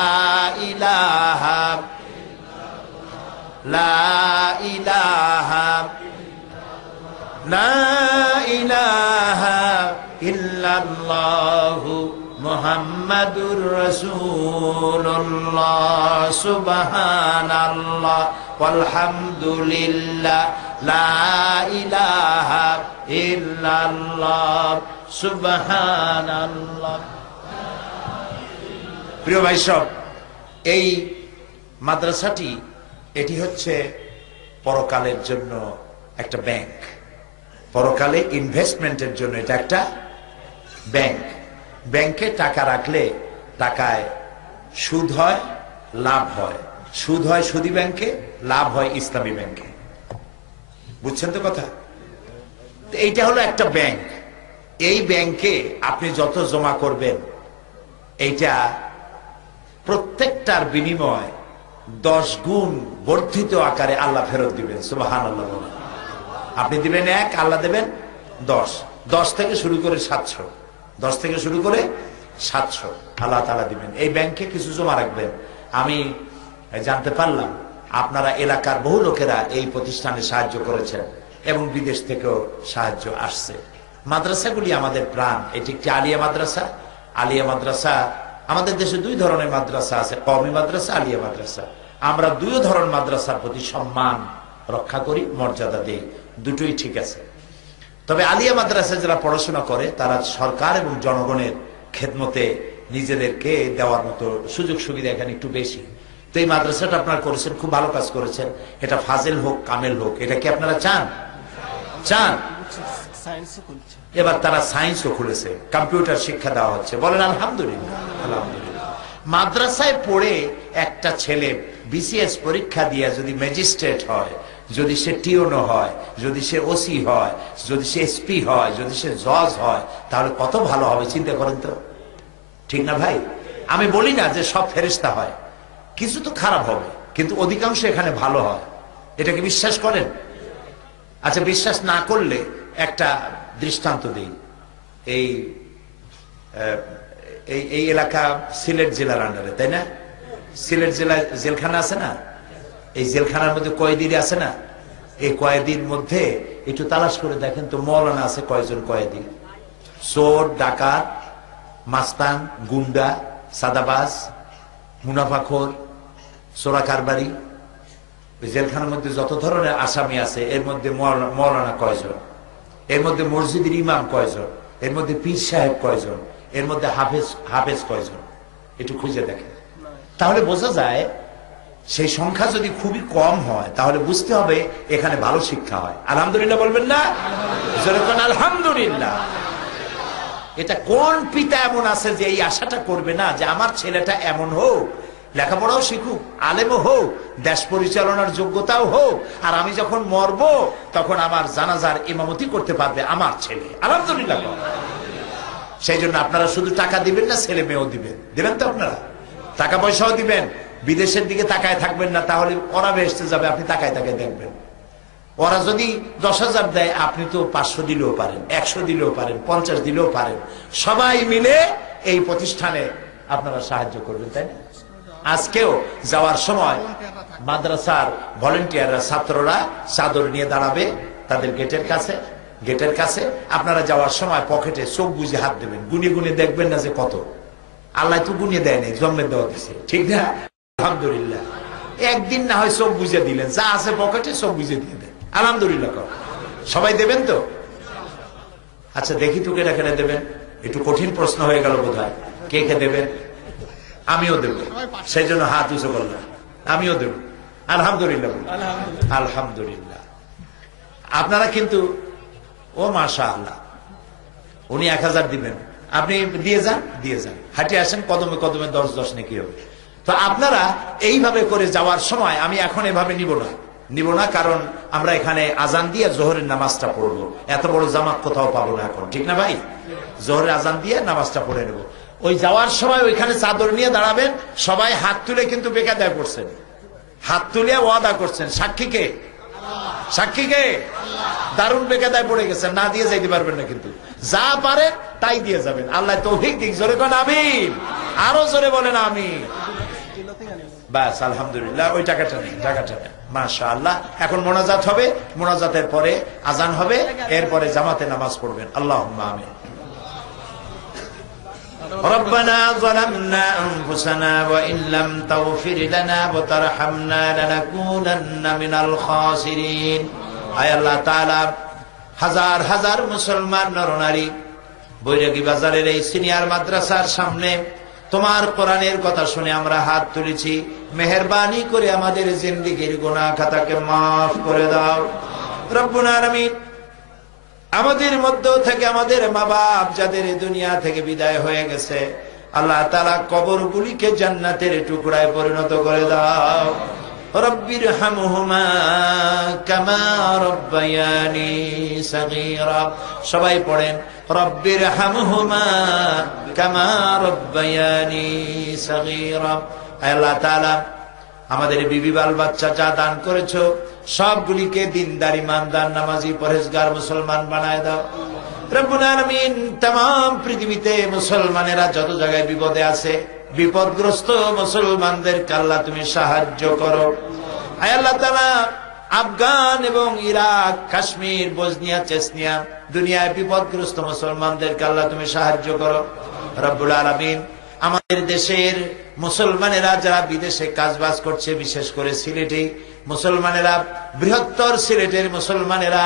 ইলাহা, লা ইলাহা, লা ইলাহা ইল্লাল্লাহ মুহাম্মাদুর রাসূলুল্লাহ। সুবহানাল্লাহ ওয়ালহামদুলিল্লাহ, লা ইলাহা ইল্লাল্লাহ, সুবহানাল্লাহ। প্রিয় ভাই সব, এই মাদ্রাসাটি এটি হচ্ছে পরকালের জন্য একটা ব্যাংক। পরকালে ইনভেস্টমেন্টের জন্য এটা একটা ব্যাংক। ব্যাংকে টাকা রাখলে টাকায় সুদ হয়, লাভ হয়। সুদ হয় সুদী ব্যাংকে, লাভ হয় ইসলামী ব্যাংকে। বুঝছেন তো কথা? এইটা হলো একটা ব্যাংক। এই ব্যাংকে আপনি যত জমা করবেন, এইটা প্রত্যেকটার বিনিময় 10 গুণ বর্ধিত আকারে আল্লাহ ফেরত দিবেন। সুবহানাল্লাহ। আপনি দিবেন 1, আল্লাহ দেবেন 10। 10 থেকে শুরু করে 700, 10 থেকে শুরু করে 700 আল্লাহ তাআলা দিবেন। এই ব্যাংকে কিছু জমা রাখবেন। আমি জানতে পারলাম আপনারা এলাকার বহু লোকেরা এই প্রতিষ্ঠানে সাহায্য করেছেন, এবং বিদেশ থেকেও সাহায্য আসছে। মাদ্রাসাগুলি আমাদের প্রাণ। এটি একটি আলিয়া মাদ্রাসা। আলিয়া মাদ্রাসা, আমাদের দেশে 2 ধরনের মাদ্রাসা আছে, কওমি মাদ্রাসা, আলিয়া মাদ্রাসা। আমরা 2 ধরনের মাদ্রাসার প্রতি সম্মান রক্ষা করি, মর্যাদা দেই। দুটোই ঠিক আছে। তবে আলিয়া মাদ্রাসা যারা পড়াশোনা করে, তারা সরকার এবং জনগণের খেদমতে নিজেদেরকে দেওয়ার মতো সুযোগ সুবিধা এখানে একটু বেশি। তো এই মাদ্রাসাটা আপনারা করেছেন, খুব ভালো কাজ করেছেন। এটা ফাজেল হোক, কামেল হোক, এটা কি আপনারা চান? চান? এবার তারা সায়েন্সও খুলেছে, কম্পিউটার শিক্ষা দেওয়া হচ্ছে। বলেন আলহামদুলিল্লাহ। আলহামদুলিল্লাহ। মাদ্রাসায় পড়ে একটা ছেলে বিসিএস পরীক্ষা দিয়ে যদি ম্যাজিস্ট্রেট হয়, যদি সে টিওনো হয়, যদি সে ওসি হয়, যদি সে এসপি হয়, যদি সে জজ হয়, তাহলে কত ভালো হবে চিন্তা করেন তো, ঠিক না ভাই? আমি বলি না যে সব ফেরেশতা হয়, কিছু তো খারাপ হবে, কিন্তু অধিকাংশ এখানে ভালো হয়। এটাকে বিশ্বাস করেন? আচ্ছা, বিশ্বাস না করলে একটা দৃষ্টান্ত দিই। এই এই এলাকা সিলেট জেলার আন্ডারে, তাই না? সিলেট জেলায় জেলখানা আছে না? এই জেলখানার মধ্যে কয়েদি আছে না? এই কয়েদির মধ্যে একটু তালাশ করে দেখেন তো মৌলানা আছে কয়জন কয়েদি? চোর, ডাকাত, মাস্তান, গুন্ডা, সাদাবাজ, মুনাফাখোর, চোরা কারবারি। জেলখানার মধ্যে যত ধরনের আসামি আছে এর মধ্যে মৌলানা কয়জন? এর মধ্যে মসজিদের ইমাম কয়জন? এর মধ্যে পীর সাহেব কয়জন? এর মধ্যে হাফেজ কয়জন? একটু খুঁজে দেখেন, তাহলে বোঝা যায়। সেই সংখ্যা যদি খুবই কম হয় তাহলে বুঝতে হবে এখানে ভালো শিক্ষা হয়। আলহামদুলিল্লাহ বলবেন না? আলহামদুলিল্লাহ। এটা কোন পিতা এমন আছে যে এই আশাটা করবে না যে আমার ছেলেটা এমন হোক, লেখাপড়াও শিখুক, আলেমও হোক, দেশ পরিচালনার যোগ্যতাও হোক, আর আমি যখন মরব তখন আমার জানাজার ইমামতি করতে পারবে আমার ছেলে। আলহামদুলিল্লাহ। সেই জন্য আপনারা শুধু টাকা দিবেন না, ছেলে মেয়েও দিবেন। দিবেন তো? আপনারা টাকা পয়সাও দিবেন। বিদেশের দিকে তাকায় থাকবেন না, তাহলে ওরা বেহেশতে যাবে, আপনি তাকায় তাকায় দেখবেন। ওরা যদি 10,000 দেয়, আপনি তো 500 দিলেও পারেন, 100 দিলেও পারেন, 50 দিলেও পারেন। সবাই মিলে এই প্রতিষ্ঠানে আপনারা সাহায্য করবেন, তাই না? আজকেও যাওয়ার সময় মাদ্রাসার ভলেন্টিয়াররা, ছাত্ররা চাদর নিয়ে দাঁড়াবে তাদের গেটের কাছে। আপনারা যাওয়ার সময় পকেটে চোখ বুঝে হাত দেবেন, গুনে গুনে দেখবেন না যে কত। আল্লাহ তো গুনে দেয় নাই, জন্মের দেওয়া দিচ্ছে, ঠিক না? আলহামদুলিল্লাহ। একদিন না হয় চোখ বুঝে দিলেন, যা আছে পকেটে চোখ বুঝে দিয়ে দেন। আলহামদুলিল্লাহ। সবাই দেবেন তো? আচ্ছা, দেখি তো কেটে কেটে দেবেন। একটু কঠিন প্রশ্ন হয়ে গেল বোধ হয়। কে কে দেবেন? আমিও দেব, সেই জন্য হাত উঁচু করলাম। আমিও দেব। আলহামদুলিল্লাহ। আলহামদুলিল্লাহ। আপনারা কিন্তু, ও মাশাআল্লাহ, উনি 1000 দিবেন, আপনি দিয়ে যান, হাঁটিয়ে আসেন, কদমে কদমে 10 নাকি হবে। তো আপনারা এইভাবে করে যাওয়ার সময়, আমি এখন এভাবে নিব না, কারণ আমরা এখানে আজান দিয়ে জোহরের নামাজটা পড়বো। এত বড় জামাত কোথাও পাবো না এখন, ঠিক না ভাই? জোহরের আজান দিয়ে নামাজটা পড়ে নেব। ওই যাওয়ার সময় ওইখানে চাদর নিয়ে দাঁড়াবেন, সবাই হাত তুলে কিন্তু বেকায়দায় পড়ছেন, হাত তুলে ওয়াদা করছেন। সাক্ষীকে দারুণ বেকায়দায় পড়ে গেছেন, না দিয়ে যাইতে পারবেন না, কিন্তু যা পারেন তাই দিয়ে যাবেন। আল্লাহ তৌফিক দিক। জোরে কোন আমিন, আরো জোরে বলেন আমিন। বাস, আলহামদুলিল্লাহ। ওই টাকাটা নেই। মাশাআল্লাহ। এখন মোনাজাত হবে, মোনাজাতের পরে আজান হবে, এরপরে জামাতে নামাজ পড়বেন। আল্লাহুম্মা আমিন। ربنا ظلمنا أنفسنا وإن لم تغفر لنا وترحمنا لنكونن من الخاسرين। আয় আল্লাহ তাআলা, হাজার হাজার মুসলমান নরনারী বৈরাগী বাজারের এই সিনিয়র মাদ্রাসার সামনে তোমার কোরআনের কথা শুনে আমরা হাত তুলেছি। মেহেরবানি করে আমাদের জিন্দেগীর গুনাহ খাতাকে মাফ করে দাও রব্বুল আলামিন। আমাদের মধ্য থেকে আমাদের মা বাপ যাদের দুনিয়া থেকে বিদায় হয়ে গেছে, আল্লাহ তাআলা কবরগুলিকে জান্নাতের টুকরায় পরিণত করে দাও। রব্বিরহামহুমা কামা রব্বায়ানি সগীরা। সবাই পড়েন, রব্বিরহামহুমা কামা রব্বায়ানি সগীরা। আল্লাহ তাআলা আমাদের বিবি বাল বাচ্চা যা দান করেছো সবগুলিকে দিনদার, ইমানদার, নামাজি, পরহেজগার মুসলমান বানায় দাও রব্বুল আলামিন। तमाम পৃথিবীতে মুসলমানেরা যত জায়গায় বিপদে আছে, বিপদগ্রস্ত মুসলমানদেরকে আল্লাহ তুমি সাহায্য করো। আয় আল্লাহ তাআলা, আফগান এবং ইরাক, কাশ্মীর, বসনিয়া, চেচনিয়া, দুনিয়ায় বিপদগ্রস্ত মুসলমানদেরকে আল্লাহ তুমি সাহায্য করো রব্বুল আলামিন। আমাদের দেশের মুসলমানেরা যারা বিদেশে কাজবাজ করছে, বিশেষ করে সিলেটে মুসলমানেরা, বৃহত্তর সিলেটের মুসলমানেরা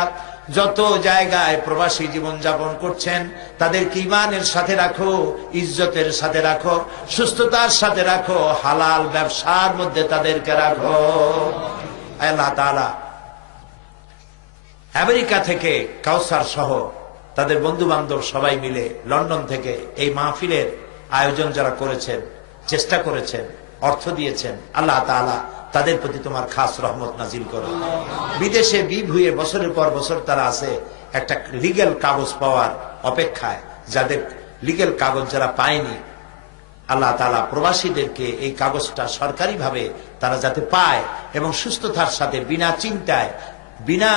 যত জায়গায় প্রবাসী জীবন যাপন করছেন, তাদেরকে ঈমানের সাথে রাখো, ইজ্জতের সাথে রাখো, সুস্থতার সাথে রাখো, হালাল ব্যবসার মধ্যে তাদেরকে রাখো। আল্লাহ তাআলা আমেরিকা থেকে কাউসার সহ তাদের বন্ধু বান্ধব সবাই মিলে লন্ডন থেকে এই মাহফিলের আয়োজন যারা করেছেন, চেষ্টা করেছেন, অর্থ দিয়েছেন, আল্লাহ তাআলা তাদের প্রতি তোমার খাস রহমত নাজিল করো। বিদেশে বিভুয়ে বছরের পর বছর তারা আছে একটা লিগ্যাল কাগজ পাওয়ার অপেক্ষায়, যাদের লিগ্যাল কাগজ যারা পায়নি, আল্লাহ তাআলা প্রবাসীদেরকে এই কাগজটা সরকারিভাবে তারা যাতে পায় এবং সুস্থতার সাথে বিনা চিন্তায় বিনা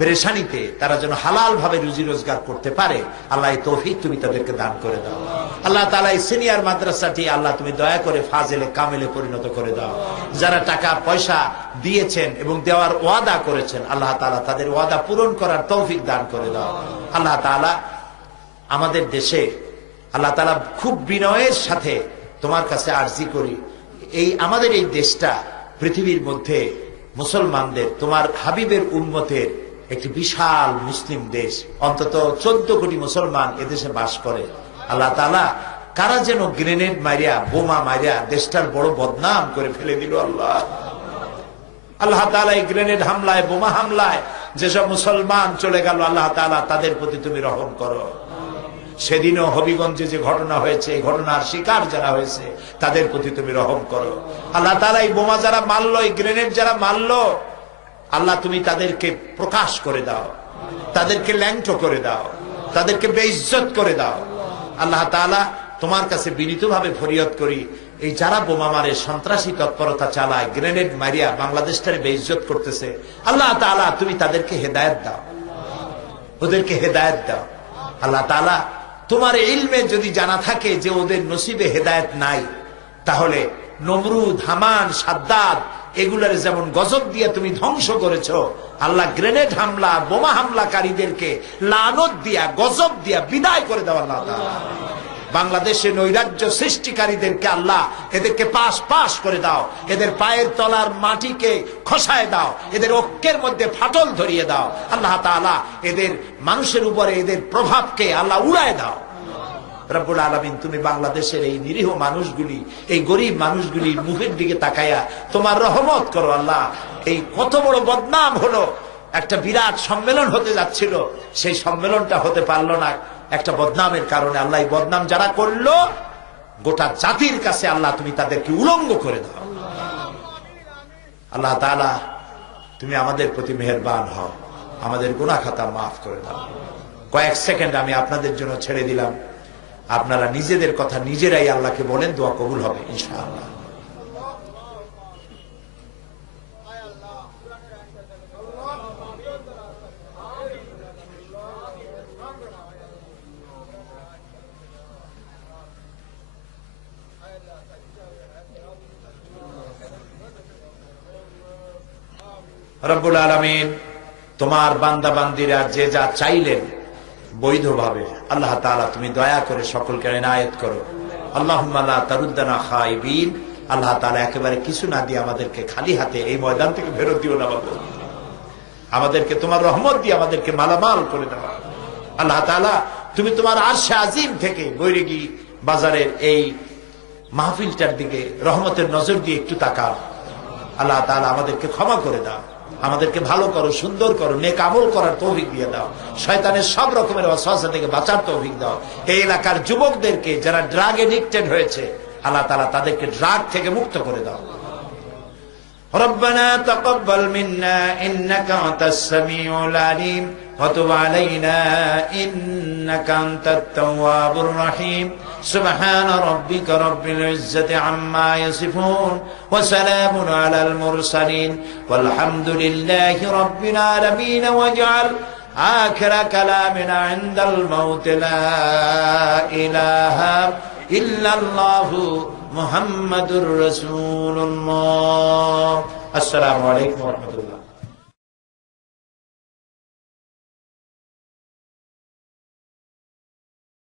পেরেশানিতে তারা যেন হালাল ভাবে রুজি রোজগার করতে পারে, আল্লাহ এই তৌফিক তুমি তাদেরকে দান করে দাও। আল্লাহ তাআলা এই সিনিয়র মাদ্রাসাটি আল্লাহ তুমি দয়া করে ফাজেলে কামেলে পরিণত করে দাও। যারা টাকা পয়সা দিয়েছেন এবং দেওয়ার ওয়াদা করেছেন, আল্লাহ তাআলা তাদের ওয়াদা পূরণ করার তৌফিক দান করে দাও। আল্লাহ তাআলা আমাদের দেশে, আল্লাহ তাআলা খুব বিনয়ের সাথে তোমার কাছে আরজি করি, এই আমাদের এই দেশটা পৃথিবীর মধ্যে মুসলমানদের, তোমার হাবিবের উম্মতের একটি বিশাল মুসলিম দেশ, অন্তত 14 কোটি মুসলমান এদেশে বাস করে। আল্লাহ তাআলা কারা যেন গ্রেনেড মারিয়া, বোমা মারিয়া দেশটার বড় বদনাম করে ফেলে দিল। আল্লাহ তাআলা এই গ্রেনেড হামলায়, বোমা হামলায় যেসব মুসলমান চলে গেল, আল্লাহ তাআলা তাদের প্রতি তুমি রহম করো। সেদিনও হবিগঞ্জে যে ঘটনা হয়েছে, এই ঘটনার শিকার যারা হয়েছে তাদের প্রতি তুমি রহম করো। আল্লাহ তাআলা এই বোমা যারা মারলো, এই গ্রেনেড যারা মারলো, আল্লাহ তুমি তাদেরকে প্রকাশ করে দাও, তাদেরকে ল্যাংটো করে দাও, তাদেরকে বেইজ্জত করে দাও। আল্লাহ তাআলা তোমার কাছে বিনীতভাবে ফরিয়াদ করি, এই যারা বোমা মারে, সন্ত্রাসী তৎপরতা চালায়, গ্রেনেড মারিয়া বাংলাদেশটারে বেইজ্জত করতেছে, আল্লাহ তাআলা তুমি তাদেরকে হেদায়েত দাও, ওদেরকে হেদায়েত দাও। আল্লাহ তাআলা তোমার ইলমে যদি জানা থাকে যে ওদের নসিবে হেদায়েত নাই, তাহলে নমরুদ, হামান, সাদ্দাদ এগুলার যেমন গজব দিয়ে তুমি ধ্বংস করেছো, আল্লাহ গ্রেনেড হামলা, বোমা হামলাকারীদেরকে লানত দিয়া, গজব দিয়া বিদায় করে দেওয়া। আল্লাহ তাআলা বাংলাদেশে নৈরাজ্য সৃষ্টিকারীদেরকে আল্লাহ এদেরকে পাশ করে দাও, এদের পায়ের তলার মাটিকে খসায় দাও, এদের ঐক্যের মধ্যে ফাটল ধরিয়ে দাও। আল্লাহ তাআলা এদের মানুষের উপরে এদের প্রভাবকে আল্লাহ উড়ায় দাও। রব্বুল আলামিন তুমি বাংলাদেশের এই নিরীহ মানুষগুলি, এই গরিব মানুষগুলির মুখের দিকে তাকায়া তোমার রহমত করো। আল্লাহ এই কত বড় বদনাম হলো, একটা বিরাট সম্মেলন হতে যাচ্ছিল, সেই সম্মেলনটা হতে পারলো না একটা বদনামের কারণে। আল্লাহ এই বদনাম যারা করলো গোটা জাতির কাছে আল্লাহ তুমি তাদেরকে উলঙ্গ করে দাও। আল্লাহ তাআলা তুমি আমাদের প্রতি মেহেরবান হও, আমাদের গুনাহ খাতা মাফ করে দাও। কয়েক সেকেন্ড আমি আপনাদের জন্য ছেড়ে দিলাম, আপনারা নিজেদের কথা নিজেরাই আল্লাহকে বলেন, দোয়া কবুল হবে ইনশাআল্লাহ। রব্বুল আলামিন তোমার বান্দা বান্দিরা যে যা চাইলেন বৈধভাবে, আল্লাহ তাআলা তুমি দয়া করে সকলকে ইনায়েত করো। আল্লাহুম্মা লা তারুদ্দানা খাইবিন, আল্লাহ তাআলা একেবারে কিছু না দিয়ে আমাদেরকে খালি হাতে এই ময়দান থেকে ফেরত দিও না বাবা, আমাদেরকে তোমার রহমত দিয়ে আমাদেরকে মালামাল করে দাও। আল্লাহ তাআলা তুমি তোমার আরশে আজিম থেকে গৈরিগি বাজারের এই মাহফিলটার দিকে রহমতের নজর দিয়ে একটু তাকাও। আল্লাহ তাআলা আমাদেরকে ক্ষমা করে দাও, আমাদেরকে ভালো করো, সুন্দর করো, নেক আমল করার তৌফিক দিয়ে দাও, শয়তানের সব রকমের ওয়াসওয়াসা থেকে বাঁচার তৌফিক দাও। এই এলাকার যুবকদেরকে যারা ড্রাগ এডিক্টেড হয়েছে, আল্লাহ তাআলা তাদেরকে ড্রাগ থেকে মুক্ত করে দাও। ربنا تقبل منا إنك أنت السميع العليم وتب علينا إنك أنت التواب الرحيم سبحان ربك رب العزة عما يصفون وسلام على المرسلين والحمد لله رب العالمين واجعل آخر كلامنا عند الموت لا إله إلا الله محمد رسول الله. السلام عليكم ورحمة الله.